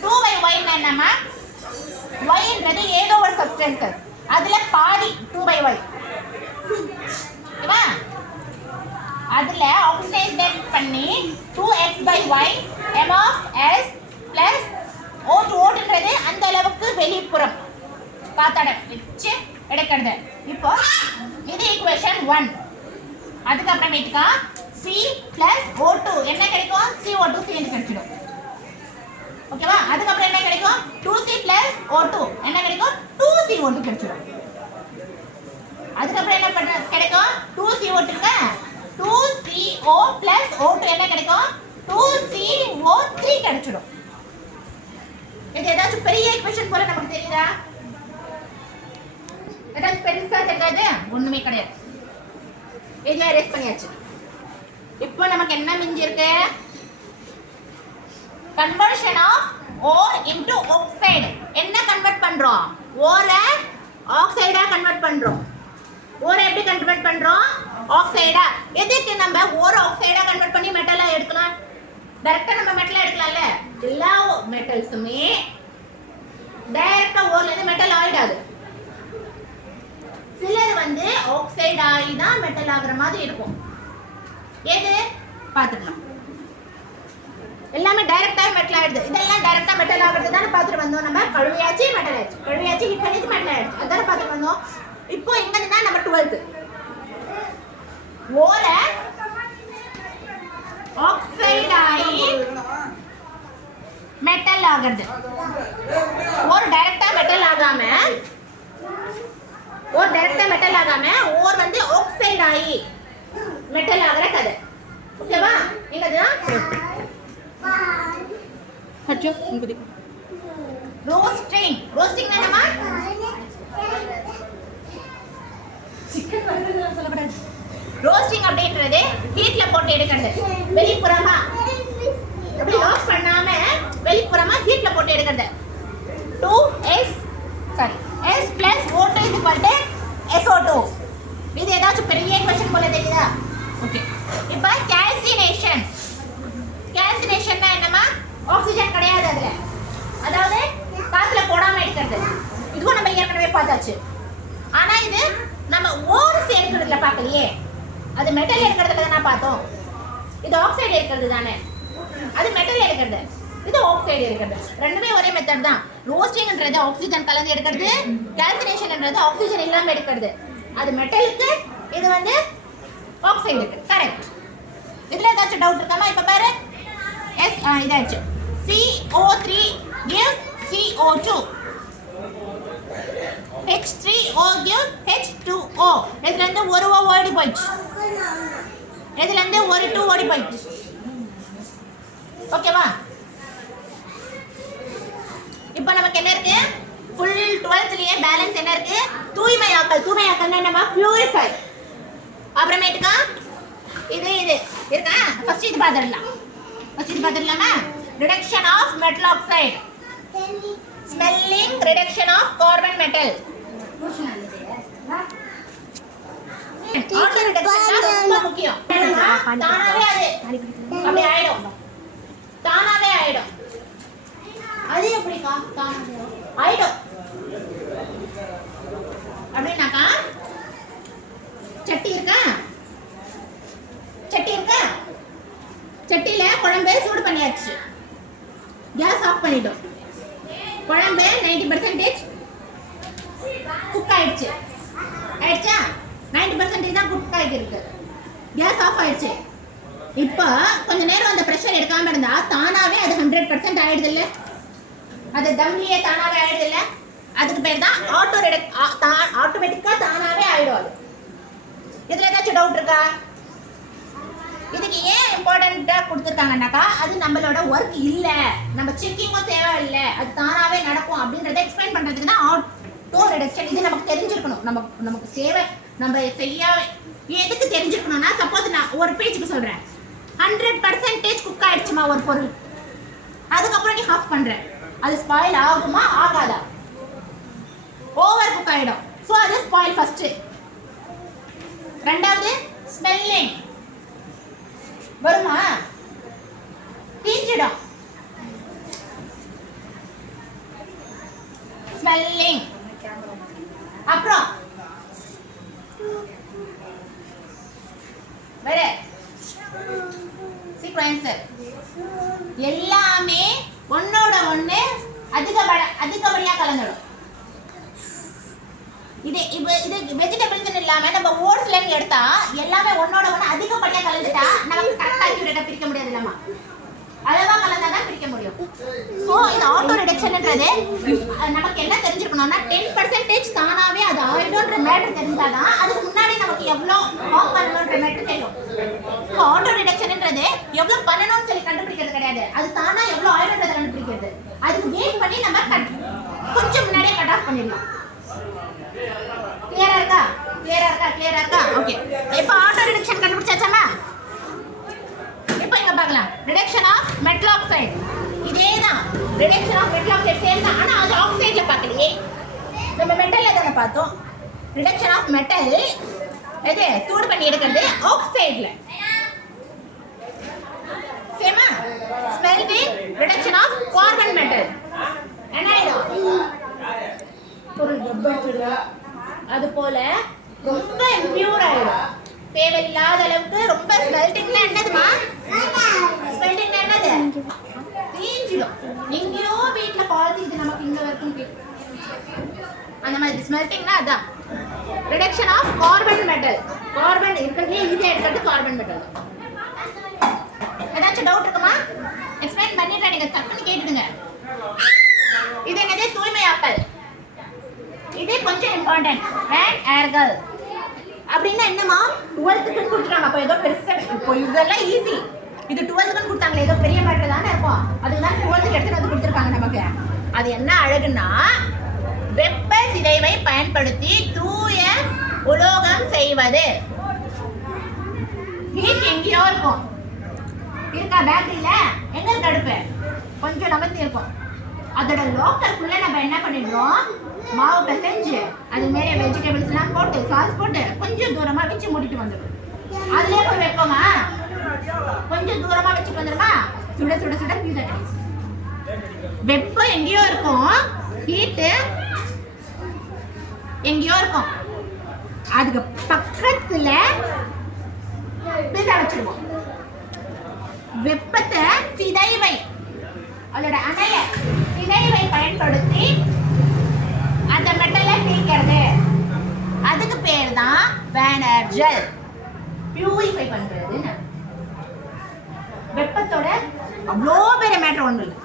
2/y என்னம்மா? yன்றது ஏதோ ஒரு சப்ஸ்டன்சஸ், அதில் பாதி 2/y. ஓகேவா? அதில் ஆக்சிடைஸ் பண்ணி 2x/y m of s plus O2ன்றது அந்த அளவுக்கு வெளிப்புறம் காத்தாட வச்சு எடுக்கிறது. இப்போ இது ஈக்குவேஷன் 1. அதுக்கப்புறமேட்டுக்கா C plus O2 என்ன கிடைக்கும்? CO2 C என்று கிடைச்சிடும். ஓகேவா? அதுக்கப்புறம் என்ன கிடைக்கும்? 2C plus O2 என்ன கிடைக்கும்? 2CO2 கிடைச்சிடும். அதுக்கப்புறம் என்ன கிடைக்கும்? 2CO2 இருக்க 2CO plus O2 என்ன கிடைக்கும்? 2CO3 கிடைச்சிடும். இது ஏதாச்சும் பெரிய ஈக்குவேஷன் போல நமக்கு தெரியுதா? ஏதாச்சும் பெருசா தெரியாது? ஒண்ணுமே கிடையாது. இதை எரேஸ் பண்ணியாச்சு. இப்போ நமக்கு என்ன மிஞ்சி இருக்கு? Conversion of ore into oxide. என்ன கன்வெர்ட் பண்றோம்? ஓரை ஆக்சைடா கன்வெர்ட் பண்றோம். ஓரை எப்படி கன்வெர்ட் பண்றோம்? ஆக்சைடா. எதுக்கு நம்ம ஓரை ஆக்சைடா கன்வெர்ட் பண்ணி மெட்டலா எடுக்கலாம்? டைரக்டா நம்ம மெட்டலா எடுக்கலாம்ல. எல்லா மெட்டல்ஸுமே டைரக்டா ஓர்ல இருந்து மெட்டல் ஆயிடாது. சிலது வந்து ஆக்சைடு ஆகி தான் மெட்டல் ஆகுற மாதிரி இருக்கும். எது பார்த்துக்கலாம். எல்லாமே டைரக்டா மெட்டல் ஆயிடுது. இதெல்லாம் டைரக்டா மெட்டல் ஆகிறது தானே பார்த்துட்டு வந்தோம். நம்ம கழுவியாச்சு மெட்டல் ஆயிடுச்சு, கழுவியாச்சு ஹீட் பண்ணிச்சு மெட்டல் ஆயிடுச்சு, அதானே பார்த்துட்டு வந்தோம். இப்போ இங்க தான் நம்ம 12th ஓர ஆக்சைடு ஆகி மெட்டல் ஆகிறது. ஓர் டைரக்டா மெட்டல் ஆகாம ஓர் வந்து ஆக்சைடு ஆகி மெட்டல் ஆகிற கதை. ஓகேவா? இங்கதான் ரோஸ்டிங். ரோஸ்டிங் என்னமா? ரோஸ்டிங் அப்படின்றது ஹீட்ல போட்டு எடுக்கிறது. வெளிப்புறமா அப்படி ரோஸ்ட் பண்ணாம வெளிப்புறமா ஹீட்ல போட்டு எடுக்கிறது. 2s s plus O2 SO2. இது ஏதாச்சும் பெரிய ஈக்குவேஷன் போல தெரியுதா? ஓகே. இப்போ கால்சினேஷன். கால்சினேஷன்னா என்னமா? ஆக்சிஜன் கிடையாது அதுல, அதாவது காத்துல போடாம எடுக்கிறது. இதுவும் நம்ம ஏற்கனவே பார்த்தாச்சு. ஆனா இது நம்ம ஓர் சேர்க்கிறதுல பார்க்கலையே. அது மெட்டல் எடுக்கிறதுல தானே பார்த்தோம். இது ஆக்சைடு எடுக்கிறது தானே. அது மெட்டல் எடுக்கிறது, இது ஆக்சைடு எடுக்கிறது. ரெண்டுமே ஒரே மெத்தட் தான். ரோஸ்டிங்ன்றது ஆக்சிஜன் கலந்து எடுக்கிறது, கால்சினேஷன்ன்றது ஆக்சிஜன் இல்லாம எடுக்கிறது. அது மெட்டலுக்கு, இது வந்து ஆக்சைடுக்கு. கரெக்ட். இதுல ஏதாச்சும் டவுட் இருக்காமா? இப்ப பாரு, இதாச்சு. CO3 gives CO2. H3O gives H2O. இதுல இருந்து ஒரு O ஓடி போயிடுச்சு. இதுல இருந்து ஒரு 2 ஓடி போயிடுச்சு. ஓகேவா? இப்போ நமக்கு என்ன இருக்கு? ஃபுல் 12thலயே பேலன்ஸ் என்ன இருக்கு? தூய்மையாக்கல். தூய்மையாக்கல்னா என்னமா? பியூரிஃபை. அப்புறமேட்டுக்கா இது இருக்கா? ஃபர்ஸ்ட் இது பாத்துடலாம். Reduction of metal oxide. Smelting reduction of carbon metal. Auto reduction ரொம்ப முக்கியம். தானாவே அது அப்படி ஆயிடும். அது எப்படிக்கா தானாவே ஆயிடும் அப்படின்னாக்கா சட்டி இருக்கா? சட்டியில குழம்பு சூடு பண்ணியாச்சு. கேஸ் ஆஃப் பண்ணிட்டோம். குழம்பு 90% குக் ஆயிடுச்சா? 90% தான் குக் ஆகிருக்கு. கேஸ் ஆஃப் ஆயிடுச்சு. இப்போ கொஞ்ச நேரம் அந்த ப்ரெஷர் எடுக்காம இருந்தா தானாவே அது 100% ஆயிடுது இல்ல? அது தம்லியே தானாவே ஆயிடுது இல்ல? அதுக்கு பேர் தான் ஆட்டோமேட்டிக்கா தானாவே ஆயிடும். அது இதுல ஏதாச்சும் டவுட் இருக்கா? இதுக்கு ஏன் இம்பார்ட்டண்டா கொடுத்துருக்காங்கன்னாக்கா அது நம்மளோட ஒர்க் இல்ல, நம்ம செக்கிங்கும் தேவை இல்லை, அது தானாவே நடக்கும் அப்படின்றத எக்ஸ்பிளைன் பண்றதுக்கு தான் ஆட்டோ ரிடக்ஷன். இது நமக்கு தெரிஞ்சிருக்கணும். நமக்கு சேவை நம்ம செய்ய எதுக்கு தெரிஞ்சிருக்கணும்னா, சப்போஸ் நான் ஒரு பேஜுக்கு சொல்றேன் 100% குக் ஆயிடுச்சுமா ஒரு பொருள், அதுக்கப்புறம் நீ ஆஃப் பண்ற, அது ஸ்பாயில் ஆகுமா ஆகாதா? ஓவர் குக் ஆயிடும். ஸோ அது ஸ்பாயில் ஃபர்ஸ்ட். ரெண்டாவது ஸ்மெல்லிங் வருமா? தீஞ்சிடும். ஸ்மெல்லிங். அப்புறம் வேற சீக்வென்சர். எல்லாமே ஒன்னோட ஒண்ணு அதிகப்படியா கலந்துடும். இது வெஜிடபிள்ஸ் இல்லாம நம்ம ஓட்ஸ்ல எடுத்தா எல்லாமே ஒன்னோட ஒண்ணு அதிகப்படியா கலந்துட்டா நமக்கு கரெக்டா அக்யூரேட்டா பிரிக்க முடியாது இல்லமா? அளவா கலந்தாதான் பிரிக்க முடியும். சோ இந்த ஆட்டோ ரிடக்ஷன்ன்றது நமக்கு என்ன தெரிஞ்சுக்கணும்னா 10% தானாவே அது ஆயிடும்ன்ற மேட்டர் தெரிஞ்சாதான் அதுக்கு முன்னாடி நமக்கு எவ்வளவு ஆஃப் பண்ணணும்ன்ற மேட்டர் தெரியும். ஸோ ஆட்டோ ரிடக்ஷன்ன்றது எவ்வளவு பண்ணணும்னு சொல்லி கண்டுபிடிக்கிறது கிடையாது, அது தானா எவ்வளவு ஆயிடும்ன்றதை கண்டுபிடிக்கிறது. அதுக்கு வெயிட் பண்ணி நம்ம கொஞ்சம் முன்னாடியே கட் ஆஃப் பண்ணிடலாம். கிளியரா இருக்கா? ஓகே. இப்போ ஆட்டோ ரிடக்ஷன் கண்டுபிடிச்சாச்சா? இப்போ இங்க பார்க்கலாம் ரிடக்ஷன் ஆஃப் மெட்டல் ஆக்சைடு. இதேதான் reduction of metal oxide same தான். ஆனா அது ஆக்சைட்ல பார்க்கலையே, நம்ம மெட்டல்ல தான பார்த்தோம். ரிடக்ஷன் ஆஃப் மெட்டல் எது சூடு பண்ணி எடுக்கிறது ஆக்சைட்ல. சேமா? Smelting reduction of carbon metal. என்ன ஆயிடும்? பொருள் வெப்பத்துல அது போல ரொம்ப இம்பியூர் ஆயிடும். தேவையில்லாத அளவுக்கு ரொம்ப ஸ்மெல்டிங்ல என்னதுமா? ஸ்மெல்டிங்ல என்னது? தீஞ்சிடும். எங்கேயோ வீட்டுல பாலித்தீன் நமக்கு இங்க வரைக்கும் அந்த மாதிரி ஸ்மெல்டிங்னா அதான் reduction of carbon metal. Carbon இருக்கிறதுலே ஈஸியா எடுக்கிறது கார்பன் மெட்டல். ஏதாச்சும் டவுட் இருக்குமா? எக்ஸ்பிளைன் பண்ணிட்டேன், நீங்க டக்குன்னு கேட்டுடுங்க. இது என்னது? தூய்மையாக்கல். இது கொஞ்சம் இம்பார்ட்டன்ட். வேன் ஏர்கள் அப்படின்னா என்னமா? 12க்கு கொடுத்துட்டாங்க. அப்போ ஏதோ பெருசா இப்போ இதெல்லாம் ஈஸி. இது 12க்கு கொடுத்தாங்க, ஏதோ பெரிய மேட்டர் தானே இருக்கும். அதுதான் 12க்கு எடுத்துட்டு வந்து கொடுத்துருக்காங்க நமக்கு. அது என்ன அழகுன்னா வெப்ப சிதைவை பயன்படுத்தி தூய உலோகம் செய்வது. ஹீட் எங்கேயோ இருக்கும். இருக்கா பேட்டரியில? எங்க இருக்கு அடுப்பு? கொஞ்சம் நகர்த்தி இருக்கும். அதோட லோக்கலுக்குள்ள நம்ம என்ன பண்ணிடுறோம்? மாவு பிசைஞ்சு அது மேலே வெஜிடபிள்ஸ் எல்லாம் போட்டு சாஸ் போட்டு கொஞ்சம் தூரமா வச்சு மூடிட்டு வந்துடும். அதுலயே போய் வைப்போமா? கொஞ்சம் தூரமா வச்சுட்டு வந்துருமா? சுட சுட சுட பீஸா கிடைக்கும். வெப்பம் எங்கேயோ இருக்கும், ஹீட்டு எங்கேயோ இருக்கும். அதுக்கு பக்கத்துல பீஸா வச்சிருவோம். வெப்பத்தை சிதைவை அதோட அணைய சிதைவை பயன்படுத்தி அந்த மெட்டலை பிரிக்கிறது. அதுக்கு பேர் தான் வேன் ஏர்கள். பியூரிஃபை பண்றது. வெப்பத்தோட அவ்வளோ பெரிய மேட்டர் ஒன்றும் இல்லை.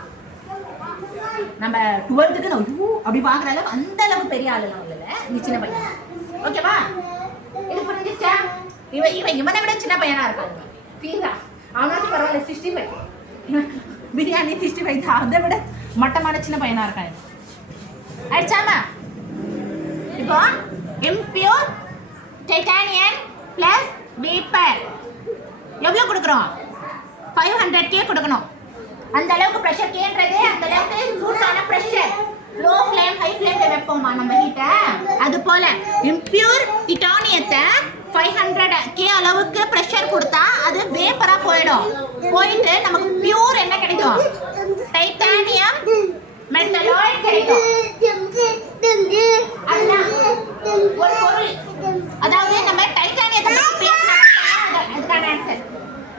நம்ம 12க்கு ஐயோ அப்படி பார்க்குற அளவுக்கு அந்த அளவுக்கு பெரிய ஆளுலாம் இல்லை, நீ சின்ன பையன். ஓகேவா? இது புரிஞ்சிச்சா? இவனை விட சின்ன பையனா இருக்காங்க. பீஸா அவனாச்சும் பரவாயில்ல 65, பிரியாணி 65 தான், அதை விட மட்டமான சின்ன பையனா இருக்காங்க. ஆயிடுச்சாமா? இப்போ இம்பியூர் டைட்டானியம் பிளஸ் வேப்பர் எவ்வளோ கொடுக்குறோம்? 500K கொடுக்கணும். அந்த அளவுக்கு ப்ரெஷர் கேன்றது அந்த அளவுக்கு சூடான ப்ரெஷர். லோ ஃப்ளேம் ஹை ஃப்ளேம்ல வைப்போமா நம்ம ஹீட்டை, அது போல இம்பியூர் டிட்டானியத்தை 500K அளவுக்கு ப்ரெஷர் கொடுத்தா அது வேப்பரா போயிடும். போயிட்டு நமக்கு பியூர் என்ன கிடைக்கும்? டைட்டானியம் மெட்டலாய்டு கிடைக்கும். ஒரு பொருள், அதாவது நம்ம டைட்டானியத்தை அதுக்கான ஆன்சர்.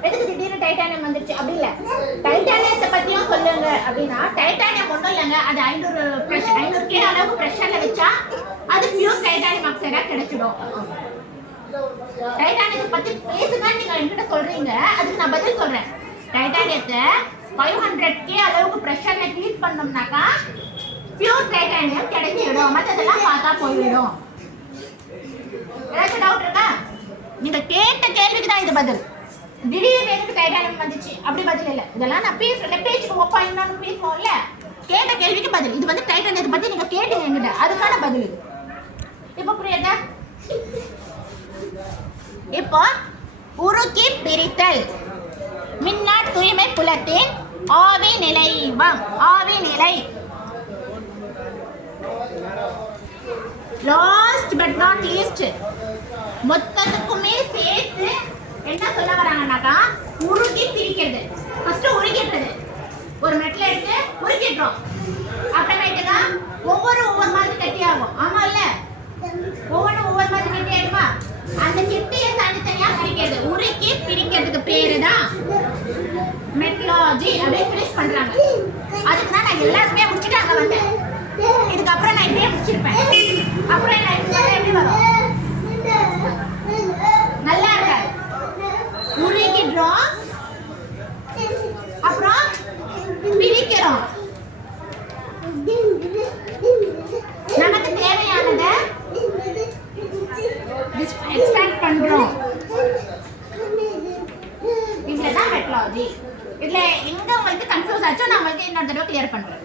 எதுக்கு திடீர்னு டைட்டானியம் வந்துருச்சு அப்படி இல்லை, டைட்டானியத்தை பற்றியும் சொல்லுங்க அப்படின்னா டைட்டானியம் ஒன்றும் இல்லைங்க, அது 500K அளவுக்கு ப்ரெஷரில் வச்சா அது பியூர் டைட்டானியம் ஆக்சைடாக கிடைச்சிடும். டைட்டானியத்தை பற்றி பேசுங்க நீங்கள் என்கிட்ட சொல்கிறீங்க, அதுக்கு நான் பதில் சொல்கிறேன். டைட்டானியத்தை 500K அளவுக்கு ப்ரெஷரில் ஹீட் பண்ணோம்னாக்கா பியூர் டைட்டானியம் கிடைச்சிடும், மற்றதெல்லாம் பார்த்தா போயிடும். ஏதாச்சும் டவுட் இருக்கா? நீங்கள் கேட்ட கேள்விக்கு தான் இது பதில். திடீர்னு எதுக்கு டைட்டானியம் வந்துச்சு அப்படி பதில் இல்லை. இதெல்லாம் நான் பேசுறேன், பேச்சுக்கு ஒப்பா இன்னொன்று பேசுவோம்ல, கேட்ட கேள்விக்கு பதில். இது வந்து டைட்டானியத்தை பற்றி நீங்கள் கேட்டீங்க என்கிட்ட, அதுக்கான பதில் இது. இப்போ புரியுதா? இப்போ உருக்கி பிரித்தல் மின்னா தூய்மை புலத்தின் ஆவி நிலை. ஆவி நிலை. லாஸ்ட் பட் நாட் லீஸ்ட், மொத்தத்துக்குமே சேர்த்து என்ன சொல்ல வராங்கன்னாக்கா உருக்கி பிரிக்கிறது. ஃபர்ஸ்ட் உருக்கிடுறது, ஒரு மெட்டில் எடுத்து உருக்கிடுறோம். அப்புறமேட்டுக்கா ஒவ்வொரு மாதிரி கட்டி ஆகும். ஆமா இல்ல, ஒவ்வொரு மாதிரி கட்டி ஆயிடுமா? அந்த கெட்டியை தனித்தனியா பிரிக்கிறது, உருக்கி பிரிக்கிறதுக்கு பேரு தான் மெட்லாஜி. அப்படியே ஃபினிஷ் பண்றாங்க. அதுக்கு தான் நான் எல்லாருமே முடிச்சுட்டு அங்க வந்தேன். இதுக்கப்புறம் நான் இப்படியே முடிச்சிருப்பேன். அப்புறம் என்ன எப்படி வரும்? நல்லா இருக்காது. உருக்கிடுறோம், அப்புறம் பிரிக்கிறோம். நமக்கு தேவையானதை எக்ஸ்ட்ராக்ட் பண்றோம். இதுலதான் மெட்லாஜி. இதுல எங்க உங்களுக்கு கன்ஃபியூஸ் ஆச்சோ நான் உங்களுக்கு இன்னொரு தடவை கிளியர் பண்றேன்.